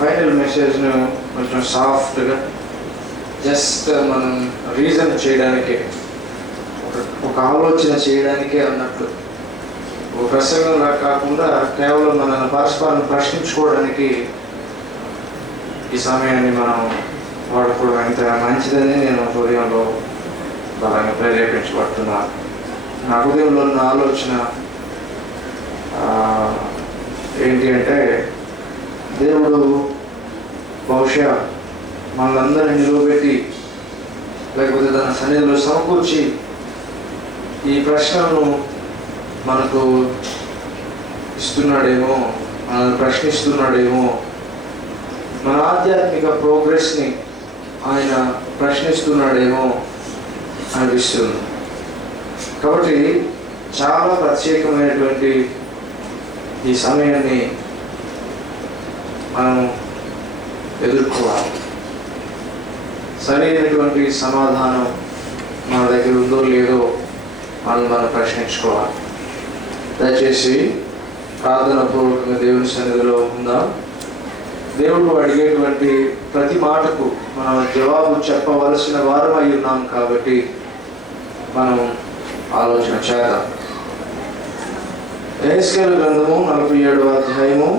Final మెసేజ్ను కొంచెం సాఫ్ట్గా just మనం రీజన్ చేయడానికే, ఒక ఆలోచన చేయడానికే అన్నట్లు, ఒక ప్రసంగంలా కాకుండా కేవలం మనల్ని పరస్పరం ప్రశ్నించుకోవడానికి ఈ సమయాన్ని మనం వాడుకోవడం ఎంత మంచిదని నేను హృదయంలో బలంగా ప్రేరేపించబడుతున్నాను. నా హృదయంలో ఉన్న ఆలోచన ఏంటి అంటే, దేవుడు బహుశా మనందరినీ నిలవబెట్టి లేకపోతే తన సన్నిధిలో సమకూర్చి ఈ ప్రశ్నలను మనకు ఇస్తున్నాడేమో, మనల్ని ప్రశ్నిస్తున్నాడేమో, మన ఆధ్యాత్మిక ప్రోగ్రెస్ని ఆయన ప్రశ్నిస్తున్నాడేమో అనిపిస్తుంది. కాబట్టి చాలా ప్రత్యేకమైనటువంటి ఈ సమయాన్ని మనం ఎదుర్కోవాలి. సరైనటువంటి సమాధానం మన దగ్గర ఉందో లేదో మనం ప్రశ్నించుకోవాలి. దయచేసి ప్రార్థన పూర్వకంగా దేవుని సన్నిధిలో ఉందాం. దేవుడు అడిగేటువంటి ప్రతి మాటకు మనం జవాబు చెప్పవలసిన వారం అయి ఉన్నాం కాబట్టి మనం ఆలోచన చేద్దాం. యెహెజ్కేలు గ్రంథము 47వ అధ్యాయము,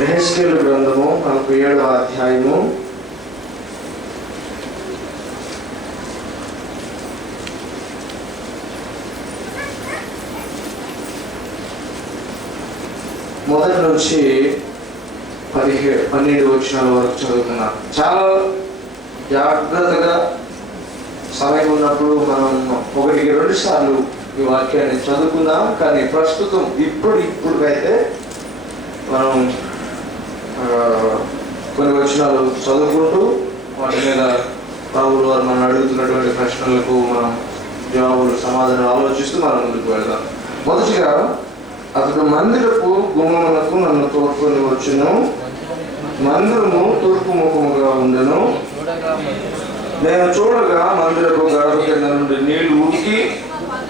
యెహెజ్కేలు గ్రంథము 47వ అధ్యాయము మొదటి నుంచి 12 వచనాల వరకు చదువుకున్నాం. చాలా జాగ్రత్తగా సమయం ఉన్నప్పుడు మనం 1-2 సార్లు ఈ వాక్యాన్ని చదువుకుందాం. కానీ ప్రస్తుతం ఇప్పుడుకైతే మనం కొన్ని వచనాలు చదువుకుంటూ వాటి మీద ప్రభువు వారు మనం అడుగుతున్నటువంటి ప్రశ్నలకు మనం జవాబులు సమాధానం ఆలోచిస్తూ మనం ముందుకు వెళ్దాం. మొదటిగా, అతడు మందిరపు గుమ్మమునకు నన్ను తోడ్కొని వచ్చును. మందిరము తూర్పు ముఖముగా ఉండెను. నేను చూడగా మందిరపు గడప కింద నుండి నీళ్లు ఊకి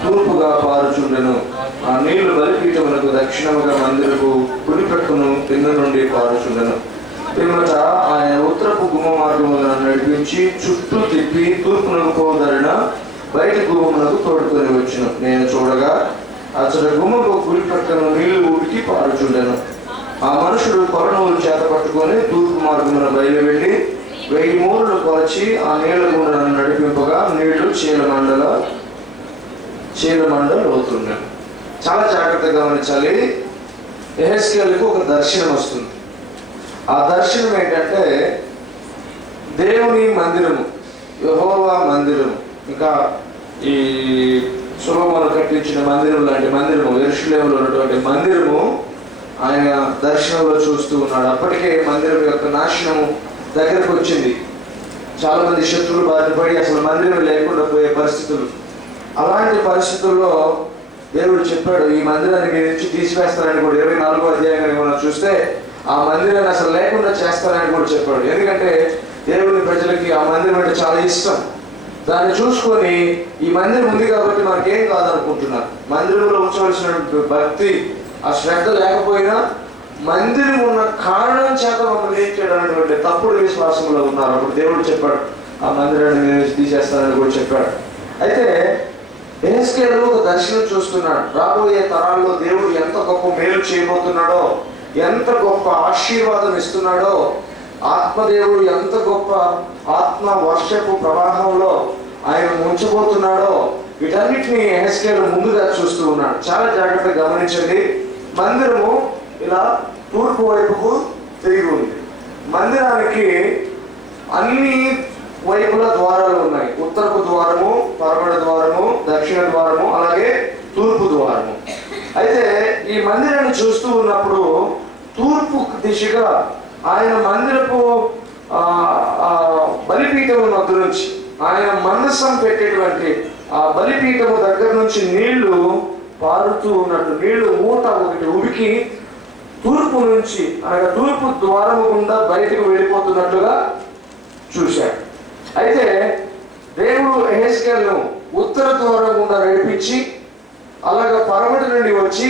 తూర్పుగా పారుచుండెను. ఆ నీళ్లు బలిపీఠమునకు దక్షిణముగా మందిరపు కుడి ప్రక్కను కింద నుండి పారుచుండెను. పిమ్మట ఆయన ఉత్తరపు గుమ్మ మార్గములను నడిపించి చుట్టూ తిప్పి తూర్పునకు పోదరిన బయట గుమ్మమునకు తోడుకొని వచ్చును. నేను చూడగా అతడు గుమ్మకు కుడి ప్రక్కన నీళ్లు ఊడికి పారుచుండెను. ఆ మనుషుడు కొరనూలు చేత పట్టుకొని తూర్పు మార్గమున బయలువెళ్ళి 1000 మూరలు కొలచి ఆ నీళ్ల గుండా నడిపింపగా నీళ్లు చీలమండలు అవుతుండెను. చాలా జాగ్రత్తగా గమనించాలి. యెహెజ్కేలుకు ఒక దర్శనం వస్తుంది. ఆ దర్శనం ఏంటంటే, దేవుని మందిరము, యెహోవా మందిరము, ఇంకా ఈ సొలొమోను కట్టించిన మందిరం లాంటి మందిరము, యెరూషలేములో ఉన్నటువంటి మందిరము ఆయన దర్శనంలో చూస్తూ ఉన్నాడు. అప్పటికే మందిరం యొక్క నాశనము దగ్గరకు వచ్చింది. చాలా మంది శత్రువులు బారిన పడి అసలు మందిరం లేకుండా పోయే పరిస్థితులు. అలాంటి పరిస్థితుల్లో దేవుడు చెప్పాడు, ఈ మందిరాన్ని మీ నుంచి తీసివేస్తానని కూడా 24వ అధ్యాయంగా మనం చూస్తే ఆ మందిరాన్ని అసలు లేకుండా చేస్తానని కూడా చెప్పాడు. ఎందుకంటే దేవుని ప్రజలకి ఆ మందిరం అంటే చాలా ఇష్టం. దాన్ని చూసుకొని ఈ మందిరం ఉంది కాబట్టి మనకేం కాదనుకుంటున్నారు. మందిరంలో ఉంచవలసినటువంటి భక్తి, ఆ శ్రద్ధ లేకపోయినా మందిరం ఉన్న కారణం చేత మనం ఏం చేయడానికి తప్పుడు విశ్వాసంలో ఉన్నారు. అప్పుడు దేవుడు చెప్పాడు, ఆ మందిరాన్ని నేను తీసేస్తానని కూడా చెప్పాడు. అయితే యెహెజ్కేలు ఒక దర్శనం చూస్తున్నాడు. రాబోయే తరాల్లో దేవుడు ఎంత గొప్ప మేలు చేయబోతున్నాడో, ఎంత గొప్ప ఆశీర్వాదం ఇస్తున్నాడో, ఆత్మదేవుడు ఎంత గొప్ప ఆత్మ వర్షపు ప్రవాహంలో ఆయన ముంచబోతున్నాడో, వీటన్నిటిని యెహెజ్కేలు ముందుగా చూస్తూ ఉన్నాడు. చాలా జాగ్రత్తగా గమనించండి. మందిరము ఇలా తూర్పు వైపుకు తిరిగి ఉంది. మందిరానికి అన్ని వైపుల ద్వారాలు ఉన్నాయి. ఉత్తరపు ద్వారము, పడమర ద్వారము, దక్షిణ ద్వారము, అలాగే తూర్పు ద్వారము. అయితే ఈ మందిరాన్ని చూస్తూ ఉన్నప్పుడు తూర్పు దిశగా ఆయన మందిరపు బలిపీఠము మధ్య నుంచి, ఆయన మందసం పెట్టేటువంటి ఆ బలిపీఠము దగ్గర నుంచి నీళ్లు పారుతూ ఉన్నట్టు, నీళ్లు ఊట ఒకటి ఉడికి తూర్పు నుంచి, అనగా తూర్పు ద్వారము గుండా బయటకు వెళ్ళిపోతున్నట్లుగా చూశాడు. అయితే దేవుడు యెహెజ్కేలును ఉత్తర ద్వారం గుండా నడిపించి అలాగా పడమటి నుండి వచ్చి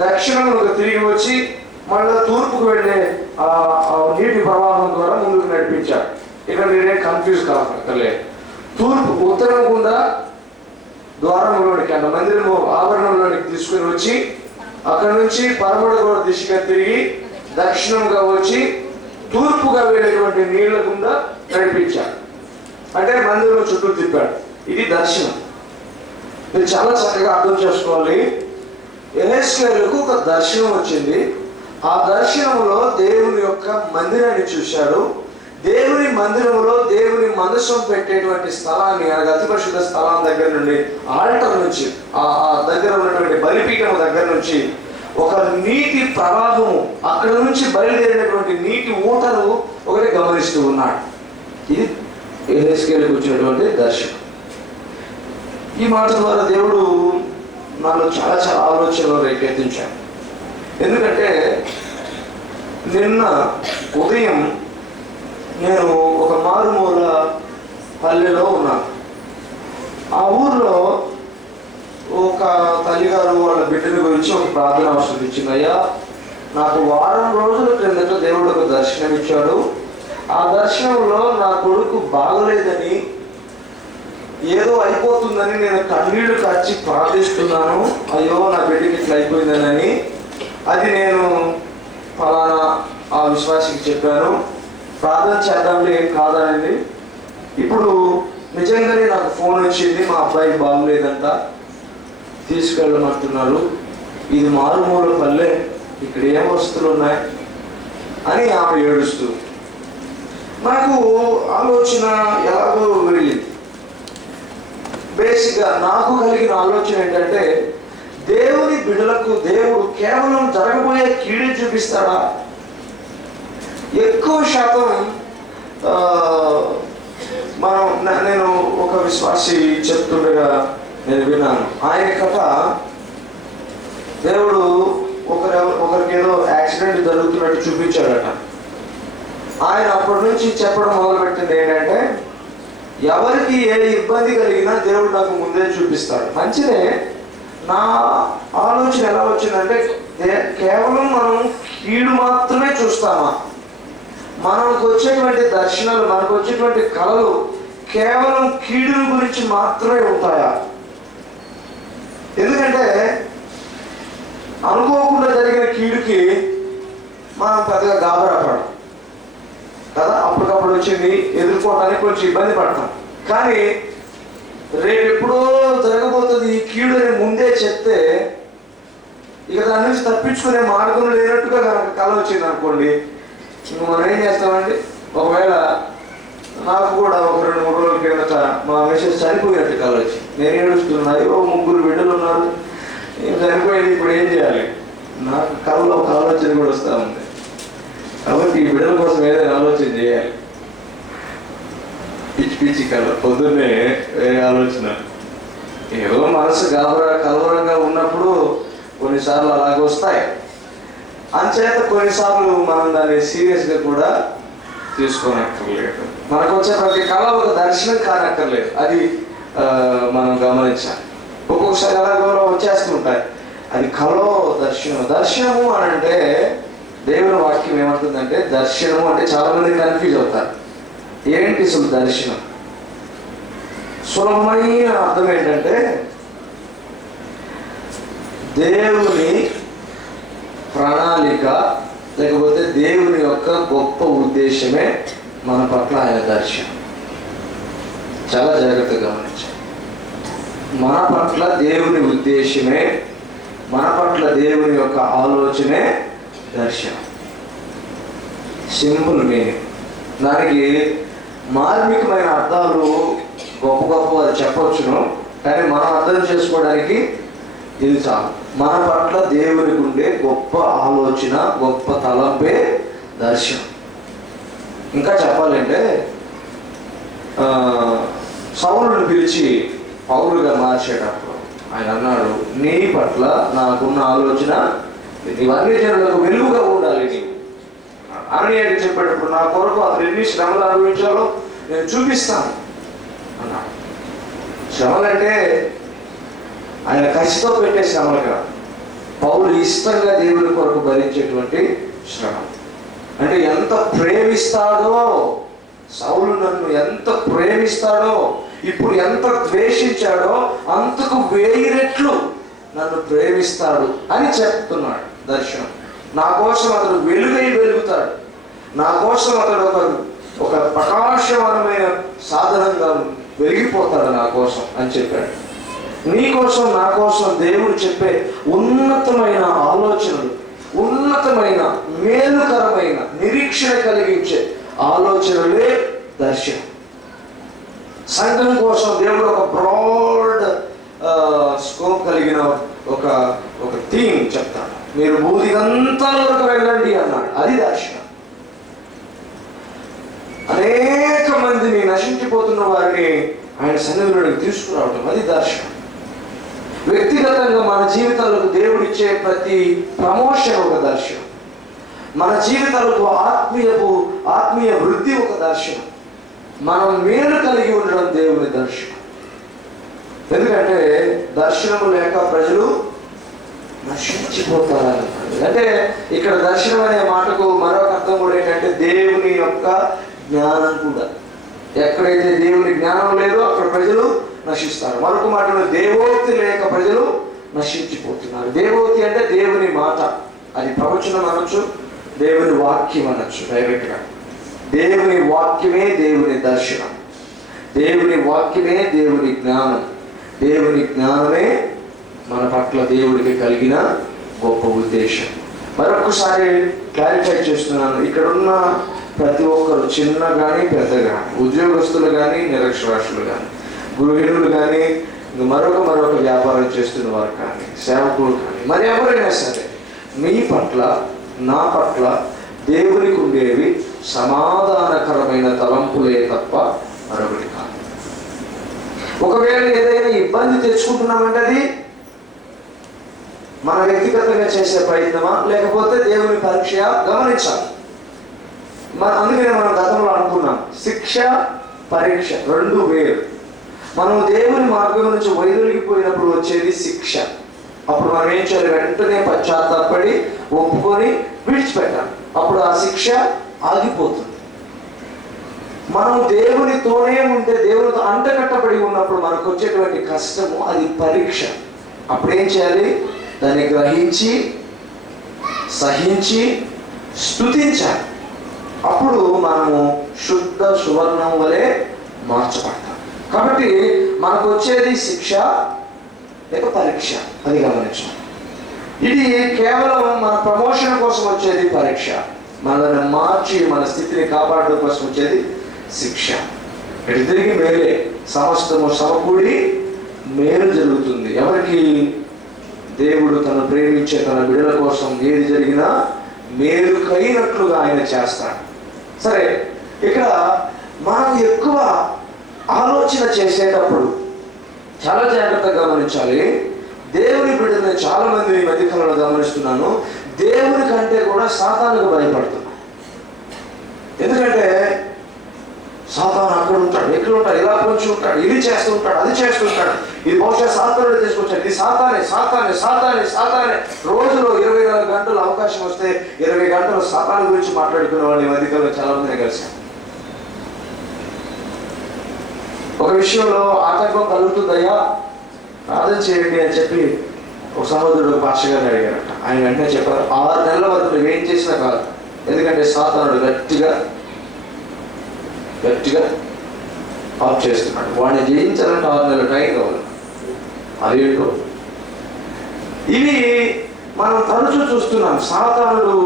దక్షిణమునకు తిరిగి వచ్చి మళ్ళీ తూర్పుకు వెళ్ళే ఆ నీటి ప్రవాహం ద్వారా ముందుకు నడిపించాడు. ఇక్కడ నేనే కన్ఫ్యూజ్ కాకర్లేదు. తూర్పు ఉత్తరం గుండా ద్వారంలోనికి అంటే మందిరము ఆవరణంలోనికి తీసుకుని వచ్చి అక్కడ నుంచి పరమడ దిశగా తిరిగి దక్షిణంగా వచ్చి తూర్పుగా వెళ్ళేటువంటి నీళ్ల గుండా నడిపించాడు. అంటే మందిరం చుట్టూ తిప్పాడు. ఇది దర్శనం. మీరు చాలా చక్కగా అర్థం చేసుకోవాలి. యెహెజ్కేలుకు ఒక దర్శనం వచ్చింది. ఆ దర్శనంలో దేవుని యొక్క మందిరాన్ని చూశాడు. దేవుని మందిరంలో దేవుని మందసం పెట్టేటువంటి స్థలాన్ని, అతి పరిశుద్ధ స్థలం దగ్గర నుండి, ఆల్టర్ నుంచి, ఆ దగ్గర ఉన్నటువంటి బలిపీఠం దగ్గర నుంచి ఒక నీటి ప్రవాహము, అక్కడ నుంచి బయలుదేరినటువంటి నీటి ఊటలు ఒకటి గమనిస్తూ ఉన్నాడు. ఇది యెహెజ్కేలుకు వచ్చినటువంటి దర్శనం. ఈ మాట ద్వారా దేవుడు నాలో చాలా చాలా ఆలోచనలు రేకెత్తించాడు. ఎందుకంటే నిన్న ఉదయం నేను ఒక మారుమూల పల్లెలో ఉన్నాను. ఆ ఊర్లో ఒక తల్లిగారు వాళ్ళ బిడ్డల గురించి ఒక ప్రార్థన అవసరం ఇచ్చింది. అయ్యా, నాకు వారం రోజుల క్రిందట దేవుడు ఒక దర్శనం ఇచ్చాడు. ఆ దర్శనంలో నా కొడుకు బాగలేదని, ఏదో అయిపోతుందని నేను కన్నీళ్లు కార్చి ప్రార్థిస్తున్నాను. అయ్యో, నా బిడ్డకి ఇట్లా అయిపోయిందని. అది నేను ఫలానా ఆ విశ్వాసికి చెప్పాను. ప్రార్థన చేద్దాంలే, ఏం కాదనండి. ఇప్పుడు నిజంగానే నాకు ఫోన్ వచ్చింది, మా అబ్బాయికి బాగులేదంట, తీసుకెళ్ళమంటున్నారు. ఇది మారుమూల పల్లె, ఇక్కడ ఏం వస్తువులు ఉన్నాయి అని ఆమె ఏడుస్తూ. నాకు ఆలోచన ఎలాగో వెళ్ళింది. బేసిక్గా నాకు కలిగిన ఆలోచన ఏంటంటే, దేవుని బిడ్డలకు దేవుడు కేవలం జరగబోయే కీడు చూపిస్తాడా? ఎక్కువ శాతం నేను ఒక విశ్వాసి చెప్తుండగా నేను విన్నాను. ఆయన కథ, దేవుడు ఒకరికి ఏదో యాక్సిడెంట్ జరుగుతున్నట్టు చూపించాడట. ఆయన అప్పటి నుంచి చెప్పడం మొదలుపెట్టింది ఏంటంటే, ఎవరికి ఏ ఇబ్బంది కలిగినా దేవుడు నాకు ముందే చూపిస్తాడు. మంచిదే. నా ఆలోచన ఎలా వచ్చిందంటే, కేవలం మనం కీడు మాత్రమే చూస్తామా? మనకు వచ్చేటువంటి దర్శనాలు, మనకు వచ్చేటువంటి కళలు కేవలం కీడు గురించి మాత్రమే ఉంటాయా? ఎందుకంటే అనుకోకుండా జరిగిన కీడుకి మనం పెద్దగా గాబరా పడం కదా. అప్పటికప్పుడు వచ్చింది ఎదుర్కోవడానికి కొంచెం ఇబ్బంది పడతాం. కానీ రేపు ఎప్పుడో జరగబోతుంది ఈ కీడు అని ముందే చెప్తే, ఇక దాని నుంచి తప్పించుకునే మార్గం లేనట్టుగా కనుక కళ వచ్చింది అనుకోండి, ఇంక మనం ఏం చేస్తామండి? ఒకవేళ నాకు కూడా ఒక 2-3 రోజుల కిందట మా మిసెస్ చనిపోయినట్టు కళ వచ్చి, నేను ఏడుస్తున్నాయి. 3 బిడ్డలు ఉన్నారు, నేను చనిపోయింది, ఇప్పుడు ఏం చేయాలి? నాకు కళలో ఒక ఆలోచన కూడా వస్తూ ఉంది. కాబట్టి ఈ బిడ్డల కోసం ఏదైనా ఆలోచన చేయాలి. పిచ్చి పిచ్చి కళ, పొద్దున్నే వేరే ఆలోచన. ఏదో మనసు కలవరంగా ఉన్నప్పుడు కొన్నిసార్లు అలాగే వస్తాయి. అంచేత కొన్నిసార్లు మనం దాన్ని సీరియస్గా కూడా తీసుకోనక్కర్లేదు. మనకు వచ్చే ప్రతి కళ ఒక దర్శనం కానక్కర్లేదు. అది మనం గమనించాలి. ఒక్కొక్కసారి అలాగో వచ్చేస్తుంటాయి. అది కళలో దర్శనం. దర్శనము అని అంటే దేవుని వాక్యం ఏమంటుందంటే, దర్శనము అంటే చాలా మంది కన్ఫ్యూజ్ అవుతారు. ఏంటి అసలు దర్శనం? సులభమైన అర్థం ఏంటంటే, దేవుని ప్రణాళిక లేకపోతే దేవుని యొక్క గొప్ప ఉద్దేశమే మన పట్ల ఆయన దర్శనం. చాలా జాగ్రత్తగా గమనించాలి. మన పట్ల దేవుని ఉద్దేశమే, మన పట్ల దేవుని యొక్క ఆలోచనే దర్శనం. Simple meaning. దానికి మార్మికమైన అర్థాలు గొప్ప అది చెప్పవచ్చును, కానీ మనం అర్థం చేసుకోవడానికి ఇది చాలు. మన పట్ల దేవునికి ఉండే గొప్ప ఆలోచన, గొప్ప తలంపే దర్శనం. ఇంకా చెప్పాలంటే, సౌలుని పిలిచి పౌలుగా మార్చేటప్పుడు ఆయన అన్నాడు, నీ పట్ల నాకున్న ఆలోచన ఇవన్నీ జనులకు వెలుగుగా ఉండాలి నీవు అని చెప్పేటప్పుడు, నా కొరకు అతను ఎన్ని శ్రమలు అనుభవించాలో నేను చూపిస్తాను అన్నాడు. శ్రమలంటే ఆయన కసితో పెట్టే శ్రమలు కాదు. పౌలు ఇష్టంగా దేవుని కొరకు భరించేటువంటి శ్రమ. అంటే ఎంత ప్రేమిస్తాడో, సౌలు నన్ను ఎంత ప్రేమిస్తాడో, ఇప్పుడు ఎంత ద్వేషించాడో అంతకు 1000 రెట్లు నన్ను ప్రేమిస్తాడు అని చెప్తున్నాడు దర్శనం. నా కోసం అతడు వెలుగై వెలుగుతాడు, నా కోసం అతడు ఒక ప్రకాశమానమైన సాధనంగా వెలిగిపోతాడు నా కోసం అని చెప్పాడు. నీ కోసం నా కోసం దేవుడు చెప్పే ఉన్నతమైన ఆలోచనలు, ఉన్నతమైన మేలుకరమైన నిరీక్షణ కలిగించే ఆలోచనలే దర్శనం. సంఘం కోసం దేవుడు ఒక బ్రాడ్ స్కోప్ కలిగిన ఒక థీమ్ చెప్తాడు. మీరు భూదిగంతా వరకు వెళ్ళండి అన్నాడు. అది దర్శనం. అనేక మందిని నశించిపోతున్న వారిని ఆయన సన్నిధిలోకి తీసుకురావడం, అది దర్శనం. వ్యక్తిగతంగా మన జీవితాలకు దేవుడిచ్చే ప్రతి ప్రమోషన్ ఒక దర్శనం. మన జీవితాలకు ఆత్మీయ వృద్ధి ఒక దర్శనం. మనం మేలు కలిగి ఉండడం దేవుని దర్శనం. ఎందుకంటే దర్శనము లేక ప్రజలు నశించిపోతారు. అంటే ఇక్కడ దర్శనం అనే మాటకు మరొక అర్థం కూడా ఏంటంటే దేవుని యొక్క జ్ఞానం కూడా. ఎక్కడైతే దేవుని జ్ఞానం లేదో అక్కడ ప్రజలు నశిస్తారు. మరొక మాటలో దేవోక్తి లేక ప్రజలు నశించిపోతున్నారు. దేవోక్తి అంటే దేవుని మాట, అది ప్రవచనం అనొచ్చు, దేవుని వాక్యం అనొచ్చు డైరెక్ట్గా. దేవుని వాక్యమే దేవుని దర్శనం, దేవుని వాక్యమే దేవుని జ్ఞానం, దేవుని జ్ఞానమే మన పట్ల దేవుడికి కలిగిన గొప్ప ఉద్దేశం. మరొకసారి క్లారిఫై చేస్తున్నాను. ఇక్కడున్న ప్రతి ఒక్కరు, చిన్న కానీ పెద్ద కానీ, ఉద్యోగస్తులు కానీ నిరక్షరాస్యులు కానీ, గృహిణులు కానీ, మరొక వ్యాపారం చేస్తున్న వారు కానీ, సేవకులు కానీ, మరి ఎవరైనా సరే మీ పట్ల నా పట్ల దేవునికి ఉండేవి సమాధానకరమైన తలంపులే తప్ప మరొకటి కాదు. ఒకవేళ ఏదైనా ఇబ్బంది తెచ్చుకుంటున్నామంటే అది మన వ్యక్తిగతంగా చేసే ప్రయత్నమా లేకపోతే దేవుని పరీక్ష గమనించాలి. అందుకనే మనం గతంలో అనుకున్నాం, శిక్ష పరీక్ష రెండు వేరు. మనం దేవుని మార్గం నుంచి వైదొలిగిపోయినప్పుడు వచ్చేది శిక్ష. అప్పుడు మనం ఏం చేయాలి? వెంటనే పశ్చాత్తాపడి ఒప్పుకొని విడిచిపెట్టాలి. అప్పుడు ఆ శిక్ష ఆగిపోతుంది. మనం దేవునితోనే ఉంటే, దేవునితో అంటకట్టబడి ఉన్నప్పుడు మనకు వచ్చేటువంటి కష్టము అది పరీక్ష. అప్పుడు ఏం చేయాలి? దాన్ని గ్రహించి సహించి స్తుతించాలి. అప్పుడు మనము శుద్ధ సువర్ణం వలె మార్చబడతాం. కాబట్టి మనకు వచ్చేది శిక్ష లేక పరీక్ష, అది గమనించాలి. ఇది కేవలం మన ప్రమోషన్ కోసం వచ్చేది పరీక్ష, మనల్ని మార్చి మన స్థితిని కాపాడడం కోసం వచ్చేది శిక్ష. ఇటు తిరిగి మేలే, సమస్తము సమకూడి మేలు జరుగుతుంది. ఎవరికి? దేవుడు తను ప్రేమించే తన బిడ్డల కోసం ఏది జరిగినా మేలుకైనట్లుగా ఆయన చేస్తాడు. సరే, ఇక్కడ మనం ఎక్కువ ఆలోచన చేసేటప్పుడు చాలా జాగ్రత్తగా గమనించాలి. దేవుని బిడ్డలను చాలా మంది ఈ మధ్యకాలంలో గమనిస్తున్నాను, దేవుని కంటే కూడా సాతానుకు భయపడుతున్నారు. ఎందుకంటే సాతాను అక్కడ ఉంటాడు, ఎక్కడ ఉంటాడు, ఇలా పొంచి ఉంటాడు, ఇది చేస్తూ ఉంటాడు, అది చేస్తూ ఉంటాడు, ఇది బహుశా సాతానుడు తీసుకొచ్చాడు, ఇది సాతానే సాతానే సాతానే సాతానే. రోజులో 24 గంటలు అవకాశం వస్తే 20 గంటలు సాతాను గురించి మాట్లాడుకునే వాళ్ళు ఈ మధ్యకాలంలో చాలా మందిని కలిశాను. ఒక విషయంలో ఆటంకం కలుగుతుందయ్యా, ప్రార్థన చేయండి అని చెప్పి ఒక సహోదరుడు పాస్టర్ గారిని అడిగారట. ఆయన వెంటనే చెప్పారు, 6 నెలల వరకు నువ్వు ఏం చేసినా కాదు, ఎందుకంటే సాతానుడు గట్టిగా ఆఫ్ చేస్తున్నాడు. వాడిని జయించాలంటే 6 నెలల టైం కావాలి. అదేంటో ఇవి మనం తరచూ చూస్తున్నాం. సాతానుడు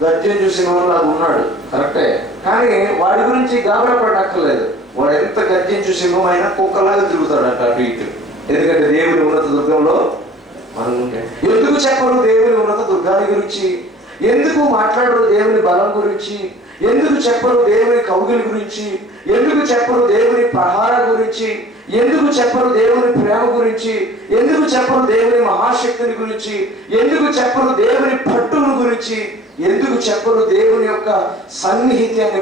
గర్జన చూసిన వాళ్ళలాగా ఉన్నాడు, కరెక్టే, కానీ వాడి గురించి గాబరా పడక్కర్లేదు. వాడు ఎంత గర్జించు సింహం అయినా కుక్కలాగా తిరుగుతాడంట అటు ఇటు. ఎందుకంటే దేవుని ఉన్నత దుర్గంలో మనం ఉంటే. ఎందుకు చెప్పరు దేవుని ఉన్నత దుర్గాన్ని గురించి? ఎందుకు మాట్లాడరు దేవుని బలం గురించి? ఎందుకు చెప్పరు దేవుని కౌగిలి గురించి? ఎందుకు చెప్పరు దేవుని ప్రహారం గురించి? ఎందుకు చెప్పరు దేవుని ప్రేమ గురించి? ఎందుకు చెప్పరు దేవుని మహాశక్తిని గురించి? ఎందుకు చెప్పరు దేవుని పట్టును గురించి? ఎందుకు చెప్పరు దేవుని యొక్క సన్నిహిత్యాన్ని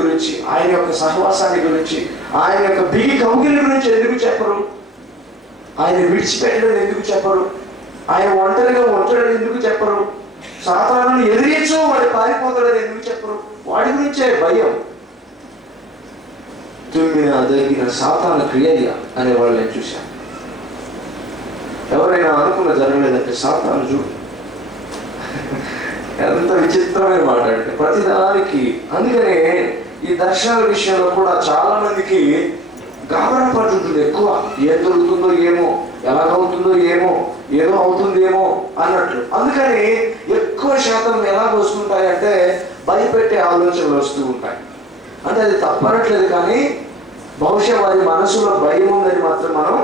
గురించి, ఆయన యొక్క సహవాసాన్ని గురించి, ఆయన యొక్క బిగి కౌగిలి గురించి ఎందుకు చెప్పరు? ఆయన విడిచిపెట్టడం ఎందుకు చెప్పరు? ఆయన ఒంటరిగా ఉంటాడని ఎందుకు చెప్పరు? సాతానుని ఎదిరించు వాడు పారిపోతాడని ఎందుకు చెప్పరు? వాడి గురించే భయం. తుమ్మిన దగ్గర సాతాను క్రియయ్య అనేవాళ్ళు నేను చూశాను. ఎవరైనా అనుకున్న జరగలేదంటే సాతాను చూడు ఎంత విచిత్రమైన మాట్లాడితే ప్రతిదానికి. అందుకనే ఈ దర్శనాల విషయంలో కూడా చాలా మందికి గాబరా పడుతుంది ఎక్కువ. ఏం దొరుకుతుందో ఏమో, ఎలాగవుతుందో ఏమో, ఏదో అవుతుందేమో అన్నట్లు. అందుకని ఎక్కువ శాతం ఎలాగ వస్తుంటాయంటే భయపెట్టే ఆలోచనలు వస్తూ ఉంటాయి. అంటే అది తప్పనట్లేదు, కానీ బహుశా వారి మనసులో భయం ఉందని మాత్రం మనం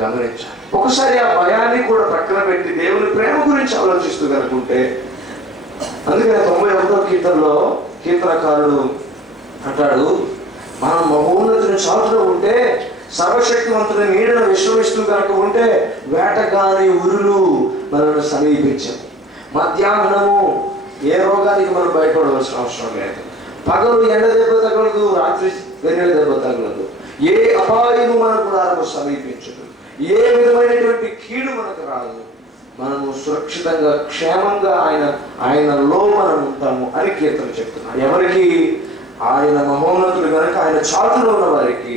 గమనించాలి. ఒకసారి ఆ భయాన్ని కూడా పక్కన పెట్టి దేవుని ప్రేమ గురించి ఆలోచిస్తూ కనుకుంటే, అందుకనే 91వ కీర్తనలో కీర్తనకారుడు అంటాడు, మనం మహోన్నతుని చాటులో ఉంటే, సర్వశక్తివంతుని నీడను విశ్రమిస్తూ కనుక ఉంటే, వేటగాని ఉరులు మనల్ని సమీపించవు. మధ్యాహ్నము ఏ రోగానికి మనం బయటపడవలసిన అవసరం లేదు. పగలు ఎండ దెబ్బ తగలదు, రాత్రి వెన్నెల దెబ్బ తగలదు. ఏ అపాయము మనకు రాదు, సమీపించదు. ఏ విధమైనటువంటి కీడు మనకు రాదు. మనము సురక్షితంగా క్షేమంగా ఆయనలో మనం ఉంటాము అని కీర్తన చెప్తున్నాడు. ఎవరికి? ఆయన మహోన్నతుడు కనుక ఆయన చాటులో ఉన్న వారికి,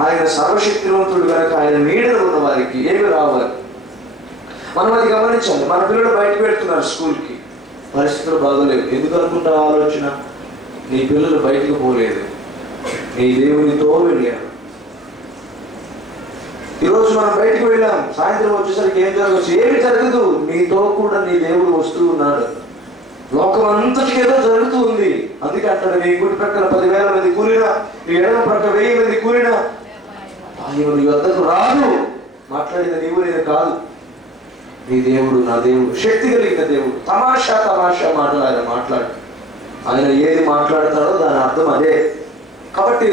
ఆయన సర్వశక్తివంతుడు కనుక ఆయన నీడలో ఉన్న వారికి ఏమి రావాలి? మనం అది గమనించాలి. మన పిల్లలు బయటకు వెళ్తున్నారు స్కూల్కి, పరిస్థితులు బాగోలేదు. ఎందుకు అనుకుంటా ఆలోచన? నీ పిల్లలు బయటకు పోలేదు, నీ దేవునితో వెళ్ళారు. ఈరోజు మనం బయటకు వెళ్ళాం, సాయంత్రం వచ్చేసరికి ఏం జరగచ్చు? ఏమి జరగదు. నీతో కూడా నీ దేవుడు వస్తూ ఉన్నాడు. లోకం అంతటికి ఏదో జరుగుతూ ఉంది. అందుకే అంటాడు, నీ కుడి ప్రక్కన 10,000 మంది కూలినా, నీ ఎడమ ప్రక్క 1000 మంది కూలినా ఆయన నీ వద్దకు రాదు. మాట్లాడిన నీవు నేను కాదు. నీ దేవుడు నా దేవుడు, శక్తి కలిగిన దేవుడు. తమాషా మాటలు ఆయన మాట్లాడు. ఆయన ఏది మాట్లాడతాడో దాని అర్థం అదే. కాబట్టి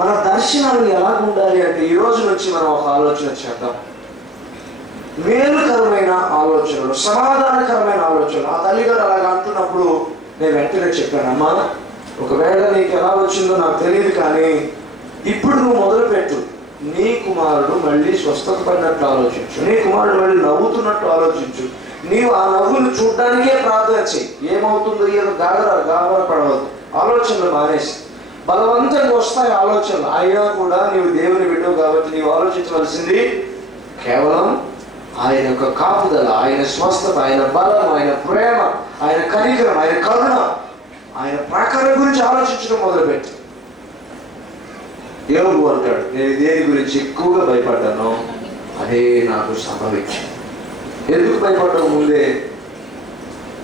మన దర్శనాలు ఎలాగ ఉండాలి అంటే, ఈ రోజు నుంచి మనం ఒక ఆలోచన చేద్దాం. మేలుకరమైన ఆలోచనలు, సమాధానకరమైన ఆలోచనలు. ఆ తల్లిగారు అలాగ అంటున్నప్పుడు నేను వెంటనే చెప్పాను, అమ్మా ఒకవేళ నీకు ఎలా వచ్చిందో నాకు తెలియదు, కానీ ఇప్పుడు నువ్వు మొదలుపెట్టు. నీ కుమారుడు మళ్ళీ స్వస్థత పడినట్లు ఆలోచించు, నీ కుమారుడు మళ్ళీ నవ్వుతున్నట్టు ఆలోచించు. నీవు ఆ నవ్వును చూడడానికే ప్రార్థన చెయ్యి. ఏమవుతుందో ఏదో గాబర పడవద్దు. ఆలోచనలు మానేసి. బలవంతంగా వస్తాయి ఆలోచనలు, అయినా కూడా నీవు దేవుని బిడ్డవు కాబట్టి నీవు ఆలోచించవలసింది కేవలం ఆయన యొక్క కాపుదల, ఆయన స్వస్థత, ఆయన బలం, ఆయన ప్రేమ, ఆయన కనికరం, ఆయన కరుణ, ఆయన ప్రాకారం గురించి ఆలోచించడం మొదలుపెట్టి. యోబు అంటాడు, నేను దేని గురించి ఎక్కువగా భయపడ్డానో అదే నాకు సంభవించింది. ఎందుకు భయపడ్డావు? ముందే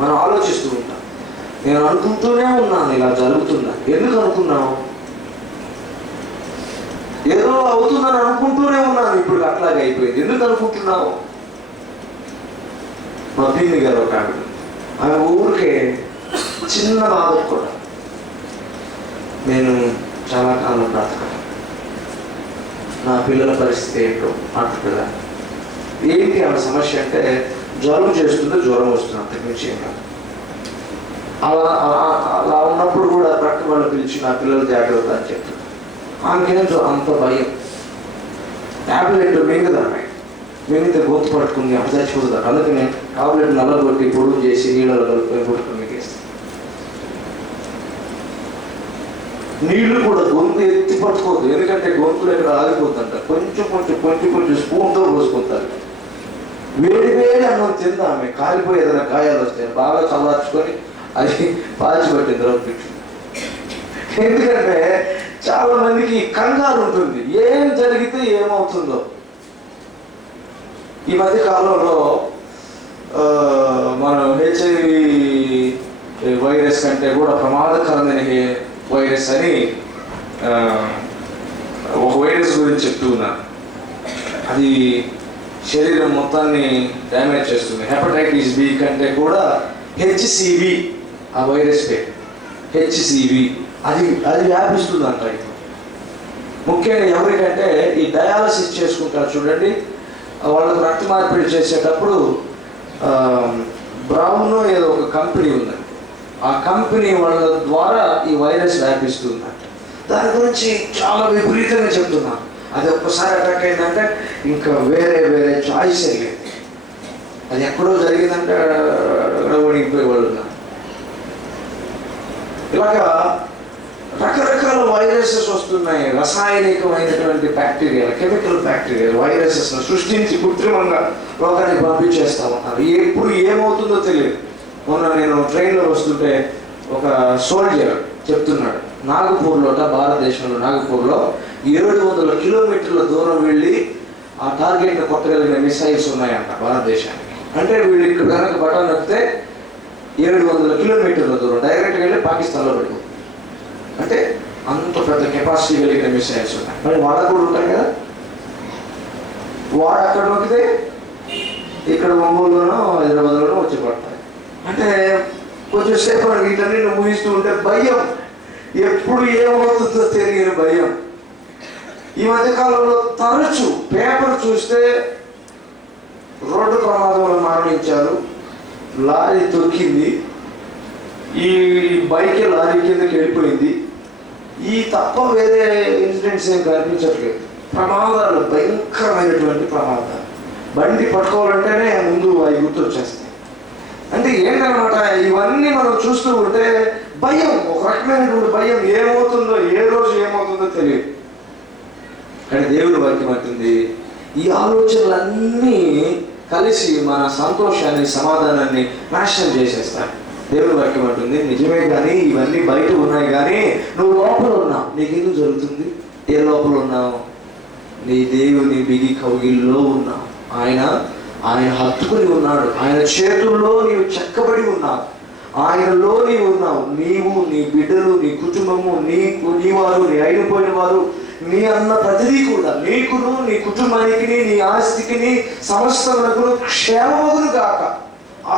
మనం ఆలోచిస్తూ ఉంటాం. నేను అనుకుంటూనే ఉన్నాను ఇలా జరుగుతున్నా. ఎందుకు అనుకున్నావు? ఏదో అవుతుందని అనుకుంటూనే ఉన్నాను, ఇప్పుడు అట్లాగే అయిపోయింది. ఎందుకు అనుకుంటున్నావు? మా పిన్ని గారు ఒక ఆమె ఊరికే చిన్న బాధ కూడా, నేను చాలా కాలం బ్రతకను, నా పిల్లల పరిస్థితి ఏంటో అంటుందా. ఏంటి ఆమె సమస్య అంటే, జ్వరం చేస్తుందో జ్వరం వస్తుంది, అంతకుమించి ఏం కాదు. అలా ఉన్నప్పుడు కూడా ప్రక్క వాళ్ళు పిలిచి నా పిల్లలు జాగ్రత్త అని చెప్తారు. ఆమెకేంటో అంత భయం. ట్యాబ్లెట్ మింగదామె, మింగితే గొంతు పట్టుకుని అప్పుడు చచ్చిపోతుంది. అందుకని టాబ్లెట్ నల్లగొట్టి పొడుగు చేసి నీళ్ళలో కలుపుకొని కొట్టుకుని మింగేస్తాను. నీళ్లు కూడా గొంతు ఎత్తి పట్టుకోవద్దు, ఎందుకంటే గొంతులు ఎక్కడ ఆగిపోతుందంట. కొంచెం స్పూన్తో పోసుకుంటారు. వేడి అన్నం తిందామె, కాలిపోయి ఏదైనా గాయాలు వస్తాయి, బాగా చల్లార్చుకొని అది పాల్చిపెట్టింది తర్వాత. ఎందుకంటే చాలా మందికి కంగారు ఉంటుంది, ఏం జరిగితే ఏమవుతుందో. ఈ మధ్య కాలంలో మనం HIV వైరస్ కంటే కూడా ప్రమాదకరమైన వైరస్ అని ఒక వైరస్ గురించి చెప్తూ ఉన్నాను. అది శరీరం మొత్తాన్ని డ్యామేజ్ చేస్తుంది. హెపటైటిస్ B కంటే కూడా HCV, ఆ వైరస్ పేరు HCV, అది వ్యాపిస్తుందంట. ముఖ్యంగా ఎవరికంటే ఈ డయాలసిస్ చేసుకుంటారు చూడండి, వాళ్ళకు రక్త మార్పిడి చేసేటప్పుడు బ్రౌన్ ఏదో ఒక కంపెనీ ఉందండి, ఆ కంపెనీ వాళ్ళ ద్వారా ఈ వైరస్ వ్యాపిస్తుందంట. దాని గురించి చాలా విపరీతంగా చెప్తున్నాను. అది ఒక్కసారి అటాక్ అయిందంటే ఇంకా వేరే చాయిస్ లేదు. అది ఎక్కడో జరిగిందంటే వణిగిపోయే వాళ్ళు ఉన్నారు. ఇలాగా రకరకాల వైరసెస్ వస్తున్నాయి. రసాయనికమైనటువంటి బ్యాక్టీరియా, కెమికల్ బ్యాక్టీరియా వైరసెస్ సృష్టించి కృత్రిమంగా లోకానికి పంపించేస్తా ఉన్నారు. ఎప్పుడు ఏమవుతుందో తెలియదు. మొన్న నేను ట్రైన్లో వస్తుంటే ఒక సోల్జర్ చెప్తున్నాడు, నాగపూర్లోట, భారతదేశంలో నాగపూర్లో 700 కిలోమీటర్ల దూరం వెళ్ళి ఆ టార్గెట్ని కొట్టగలిగిన మిసైల్స్ ఉన్నాయంట భారతదేశానికి. అంటే వీళ్ళు ఇక్కడ కనుక బటన్ నొక్కితే 700 కిలోమీటర్ల దూరం డైరెక్ట్గా వెళ్ళి పాకిస్తాన్లో పెట్టుకో. అంటే అంత పెద్ద కెపాసిటీ కలిగిన మిసైల్స్ ఉన్నాయి. మరి వాళ్ళకు కూడా ఉంటాయి కదా. వాడు అక్కడ నొక్కితే ఇక్కడ ఒంగోలులోనో హైదరాబాద్లోనో వచ్చి పడతాయి. అంటే కొంచెం సేపు వీటన్ని ఊహిస్తూ ఉంటే భయం, ఎప్పుడు ఏమవుతుందో తెలియని భయం. ఈ మధ్యకాలంలో తరచు పేపర్ చూస్తే రోడ్డు ప్రమాదంలో మరణించారు, లారీ తొక్కింది, ఈ బైక్ లారీ కిందకి వెళ్ళిపోయింది, ఈ తప్ప వేరే ఇన్సిడెంట్స్ ఏం కనిపించట్లేదు. ప్రమాదాలు, భయంకరమైనటువంటి ప్రమాదాలు. బండి పట్టుకోవాలంటేనే ముందు అవి గుర్తొచ్చేస్తాయి. అంటే ఏంటన్నమాట, ఇవన్నీ మనం చూస్తూ ఉంటే భయం, ఒక రకమైనటువంటి భయం. ఏమవుతుందో, ఏ రోజు ఏమవుతుందో తెలియదు. కానీ దేవుడి వాక్యం అంటుంది, ఈ ఆలోచనలన్నీ కలిసి మన సంతోషాన్ని, సమాధానాన్ని నాశనం చేసేస్తాయి. దేవుడి వాక్యం అంటుంది, నిజమే కానీ ఇవన్నీ బయట ఉన్నాయి, కానీ నువ్వు లోపల ఉన్నావు. నీకెందుకు జరుగుతుంది? ఏ లోపల ఉన్నావు? నీ దేవుని బిగి కౌగిల్లో ఉన్నావు. ఆయన హత్తుకుని ఉన్నాడు. ఆయన చేతుల్లో నీవు చెక్కబడి ఉన్నావు. ఆయనలో నీవు ఉన్నావు. నీవు, నీ బిడ్డలు, నీ కుటుంబము, నీ వారు, నీ అయిపోయిన వారు, నీ అన్న ప్రతిదీ కూడా నీకును, నీ కుటుంబానికి, నీ ఆస్తికి, నీ సమస్తమునకు క్షేమమును గాక,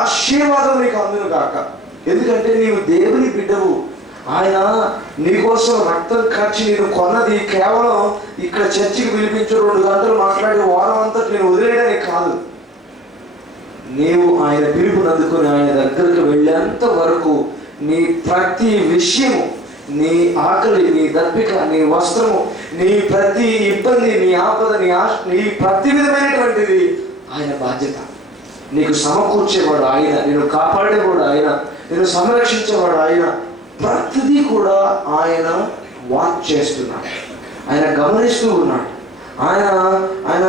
ఆశీర్వాదం నీకు అందును గాక. ఎందుకంటే నీవు దేవుని బిడ్డవు. ఆయన నీకోసం రక్తం ఖర్చు నేను కొన్నది కేవలం ఇక్కడ చర్చికి పిలిపించు 2 గంటలు మాట్లాడి వారం అంతా నేను వదిలేయడానికి కాదు. నీవు ఆయన పిలుపుని అందుకొని ఆయన దగ్గరకు వెళ్ళేంత వరకు నీ ప్రతి విషయము, నీ ఆకలి, నీ దప్పిక, నీ వస్త్రము, నీ ప్రతి ఇబ్బంది, నీ ఆపద, నీ ప్రతి విధమైనటువంటిది ఆయన బాధ్యత. నీకు సమకూర్చేవాడు ఆయన, నేను కాపాడేవాడు ఆయన, నేను సంరక్షించేవాడు ఆయన. ప్రతిదీ కూడా ఆయన వాచ్ చేస్తున్నాడు, ఆయన గమనిస్తూ ఉన్నాడు. ఆయన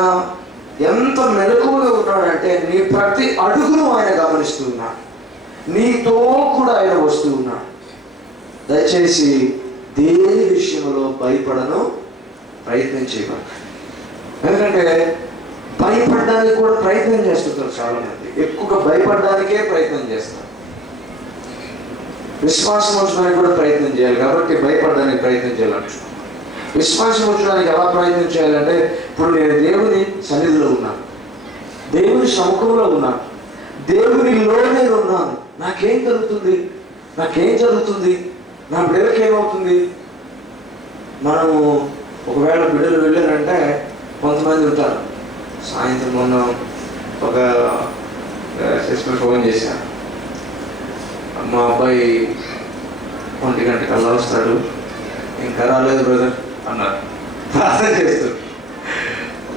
ఎంత మెలకువగా ఉన్నాడంటే నీ ప్రతి అడుగును ఆయన గమనిస్తూ ఉన్నాడు. నీతో కూడా ఆయన వస్తూ ఉన్నాడు. దయచేసి దేని విషయంలో భయపడను ప్రయత్నం చేయమని. ఎందుకంటే భయపడడానికి కూడా ప్రయత్నం చేస్తుంటారు చాలా మంది. ఎక్కువగా భయపడడానికే ప్రయత్నం చేస్తారు. విశ్వాసం ఉంచడానికి కూడా ప్రయత్నం చేయాలి, కాబట్టి భయపడడానికి ప్రయత్నం చేయాలంటున్నాను. విశ్వాసం ఉంచడానికి ఎలా ప్రయత్నం చేయాలంటే, ఇప్పుడు నేను దేవుని సన్నిధిలో ఉన్నాను, దేవుని సముఖంలో ఉన్నాను, దేవునిలో నేను ఉన్నాను. నాకేం జరుగుతుంది, నా బిడ్డలకి ఏమవుతుంది? మనము ఒకవేళ బిడ్డలు వెళ్ళారంటే కొంతమంది ఉంటారు. సాయంత్రం మొన్న ఒక సిస్టర్ ఫోన్ చేశాను, మా అబ్బాయి 1 గంటకల్లా వస్తాడు, ఇంకా రాలేదు బ్రదర్ అన్నారు. ప్రార్థన చేస్తారు.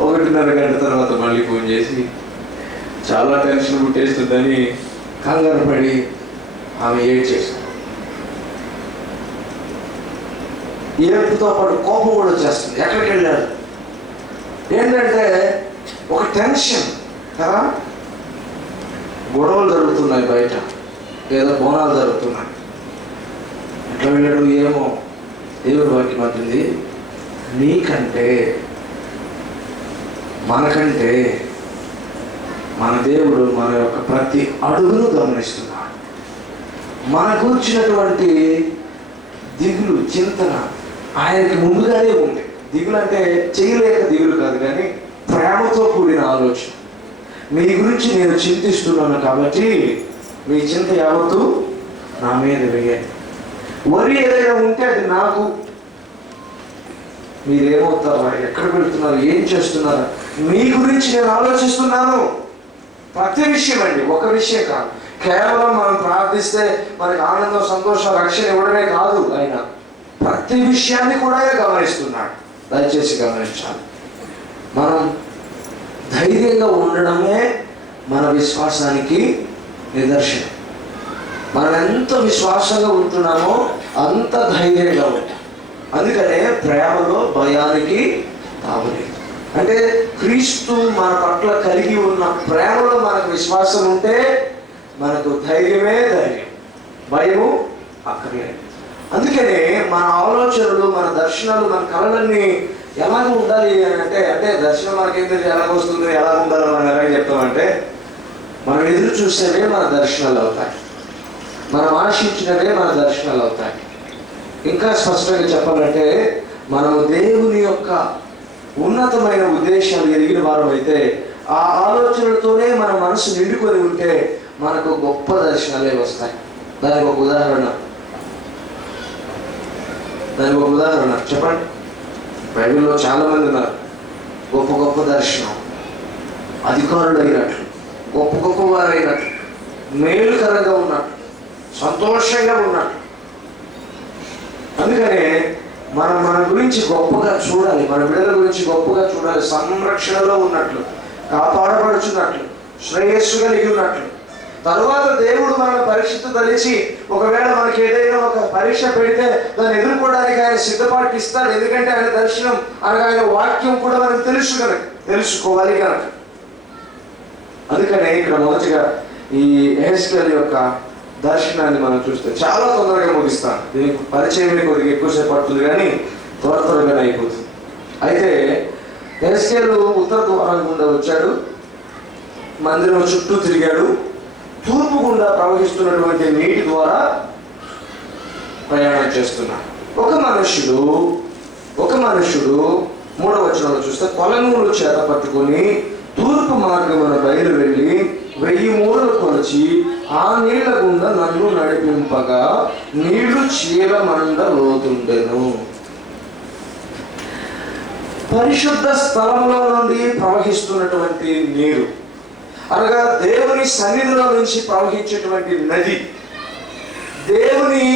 1:30 గంట తర్వాత మళ్ళీ ఫోన్ చేసి చాలా టెన్షన్ పుట్టేస్తుందని కంగారు పడి ఆమె ఏడ్చేస్తుంది. ఏడుపుతో పాటు కోపం కూడా వచ్చేస్తుంది. ఎక్కడికి వెళ్ళారు ఏంటంటే ఒక టెన్షన్ కదా. గొడవలు జరుగుతున్నాయి బయట, ఏదో బోనాలు జరుగుతున్నాయి. ఎట్లా వెళ్ళాడు ఏమో. దేవుడి వాక్యం అంటుంది, నీకంటే మనకంటే మన దేవుడు మన యొక్క ప్రతి అడుగును గమనిస్తున్నాడు. మన కూర్చున్నటువంటి దిగులు, చింతన ఆయనకి ముందుగానే ఉంది. దిగులు అంటే చేయలేక దిగులు కాదు, కానీ ప్రేమతో కూడిన ఆలోచన. మీ గురించి నేను చింతిస్తున్నాను కాబట్టి మీ చింత యావత్తు నా మీద వేయండి. వరి ఏదైనా ఉంటే అది నాకు. మీరేమవుతారా, ఎక్కడ వెళ్తున్నారు, ఏం చేస్తున్నారు, మీ గురించి నేను ఆలోచిస్తున్నాను. ప్రతి విషయం అండి, ఒక విషయం కాదు. కేవలం మనం ప్రార్థిస్తే మనకి ఆనందం, సంతోషం, రక్షణ ఇవ్వడమే కాదు, ఆయన ప్రతి విషయాన్ని కూడా ఆయన గమనిస్తున్నాడు. దయచేసి గమనించాలి. మనం ధైర్యంగా ఉండడమే మన విశ్వాసానికి నిదర్శనం. మనం ఎంత విశ్వాసంగా ఉంటున్నామో అంత ధైర్యంగా ఉంటాం. అందుకనే ప్రేమలో భయానికి తావులేదు. అంటే క్రీస్తు మన పట్ల కలిగి ఉన్న ప్రేమలో మనకు విశ్వాసం ఉంటే మనకు ధైర్యమే ధైర్యం, భయము అక్కర్లేదు. అందుకనే మన ఆలోచనలు, మన దర్శనాలు, మన కళలన్నీ ఎలాగ ఉండాలి అని అంటే దర్శనం మనకేం తెలియదు, ఎలాగ వస్తుంది, ఎలా ఉండాలో మనం ఎలాగ చెప్తామంటే, మనం ఎదురు చూసేవే మన దర్శనాలు అవుతాయి, మనం ఆశించినవే మన దర్శనాలు అవుతాయి. ఇంకా స్పష్టంగా చెప్పాలంటే, మనము దేవుని యొక్క ఉన్నతమైన ఉద్దేశాలు ఎరిగిన వారం అయితే, ఆ ఆలోచనలతోనే మన మనసు నిండుకొని ఉంటే మనకు గొప్ప దర్శనాలే వస్తాయి. దానికి ఒక ఉదాహరణ చెప్పండి. బైబిల్లో చాలా మంది ఉన్నారు, గొప్ప గొప్ప దర్శనం, అధికారులు అయినట్లు, గొప్ప వారు అయినట్లు, మేలుకరంగా ఉన్నట్లు, సంతోషంగా ఉన్నట్లు. అందుకనే మన గురించి గొప్పగా చూడాలి, మన బిడ్డల గురించి గొప్పగా చూడాలి, సంరక్షణలో ఉన్నట్లు, కాపాడబడుచున్నట్లు, శ్రేయస్సు కలిగి ఉన్నట్లు. తరువాత దేవుడు మన పరీక్షతో తలిచి ఒకవేళ మనకి ఏదైనా ఒక పరీక్ష పెడితే దాన్ని ఎదుర్కోవడానికి ఆయన సిద్ధపాటు ఇస్తాడు. ఎందుకంటే ఆయన దర్శనం అనగా ఆయన వాక్యం కూడా మనకు తెలుసుకోవాలి కనుక. అందుకనే ఇక్కడ మొదటిగా ఈ యెహెజ్కేలు యొక్క దర్శనాన్ని మనం చూస్తే చాలా తొందరగా ముగిస్తాను. దీనికి పరిచయమే కొద్దిగా ఎక్కువసేపు పడుతుంది, కానీ త్వరగానే అయిపోతుంది. అయితే యెహెజ్కేలు ఉత్తర ద్వారం గుండా వచ్చాడు, మందిరం చుట్టూ తిరిగాడు, తూర్పు గుండా ప్రవహిస్తున్నటువంటి నీటి ద్వారా ప్రయాణం చేస్తున్నాడు. ఒక మనుషుడు 3వ వచనంలో చూస్తే, కొలనూలు చేత పట్టుకొని తూర్పు మార్గమున బయలు వెళ్ళి 1000 మూరలు కొలిచి ఆ నీళ్ల గుండా నన్ను నడిపింపగా నీళ్లు చీలమండ లోతుండెను. పరిశుద్ధ స్థలంలో నుండి ప్రవహిస్తున్నటువంటి నీరు అనగా దేవుని సన్నిధిలో నుంచి ప్రవహించేటువంటి నది, దేవుని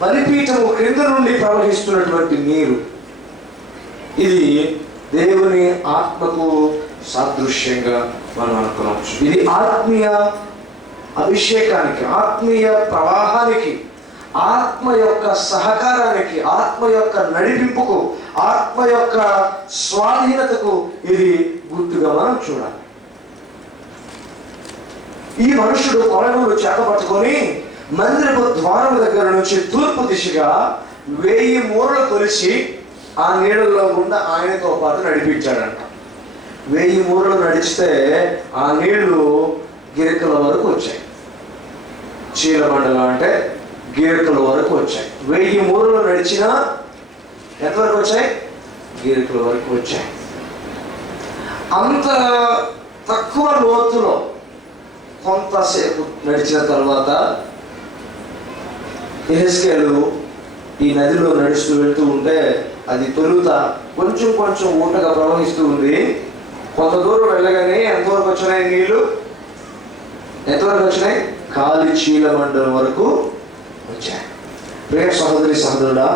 బలిపీఠము క్రింద నుండి ప్రవహిస్తున్నటువంటి నీరు, ఇది దేవుని ఆత్మకు సాదృశ్యంగా మనం అనుకోవచ్చు. ఇది ఆత్మీయ అభిషేకానికి, ఆత్మీయ ప్రవాహానికి, ఆత్మ యొక్క సహకారానికి, ఆత్మ యొక్క నడిపింపుకు, ఆత్మ యొక్క స్వాధీనతకు ఇది గుర్తుగా మనం చూడాలి. ఈ మనుషుడు కొలనూలు చేతపట్టుకొని మందిరపు ద్వారం దగ్గర నుంచి తూర్పు దిశగా 1000 మూరలు కొలిచి ఆ నీళ్ళలో గుండా ఆయనతో పాటు నడిపించాడంట. 1000 మూరలు నడిస్తే ఆ నీళ్లు గిరికల వరకు వచ్చాయి. చీలమండలం అంటే గిరికల వరకు వచ్చాయి. 1000 మూరలు నడిచినా ఎంతవరకు వచ్చాయి? గిరికల వరకు వచ్చాయి. అంత తక్కువ లోతులో కొంతసేపు నడిచిన తర్వాత యెహెజ్కేలు ఈ నదిలో నడుస్తూ వెళ్తూ ఉంటే అది తొలుత కొంచెం ఊటగా ప్రవహిస్తూ ఉంది. కొంత దూరం వెళ్ళగానే ఎంతవరకు వచ్చినాయి నీళ్లు? ఎంతవరకు వచ్చినాయి? కాలి చీలమండలం వరకు వచ్చాయి. ప్రియ సహోదరి సహోదరుడా,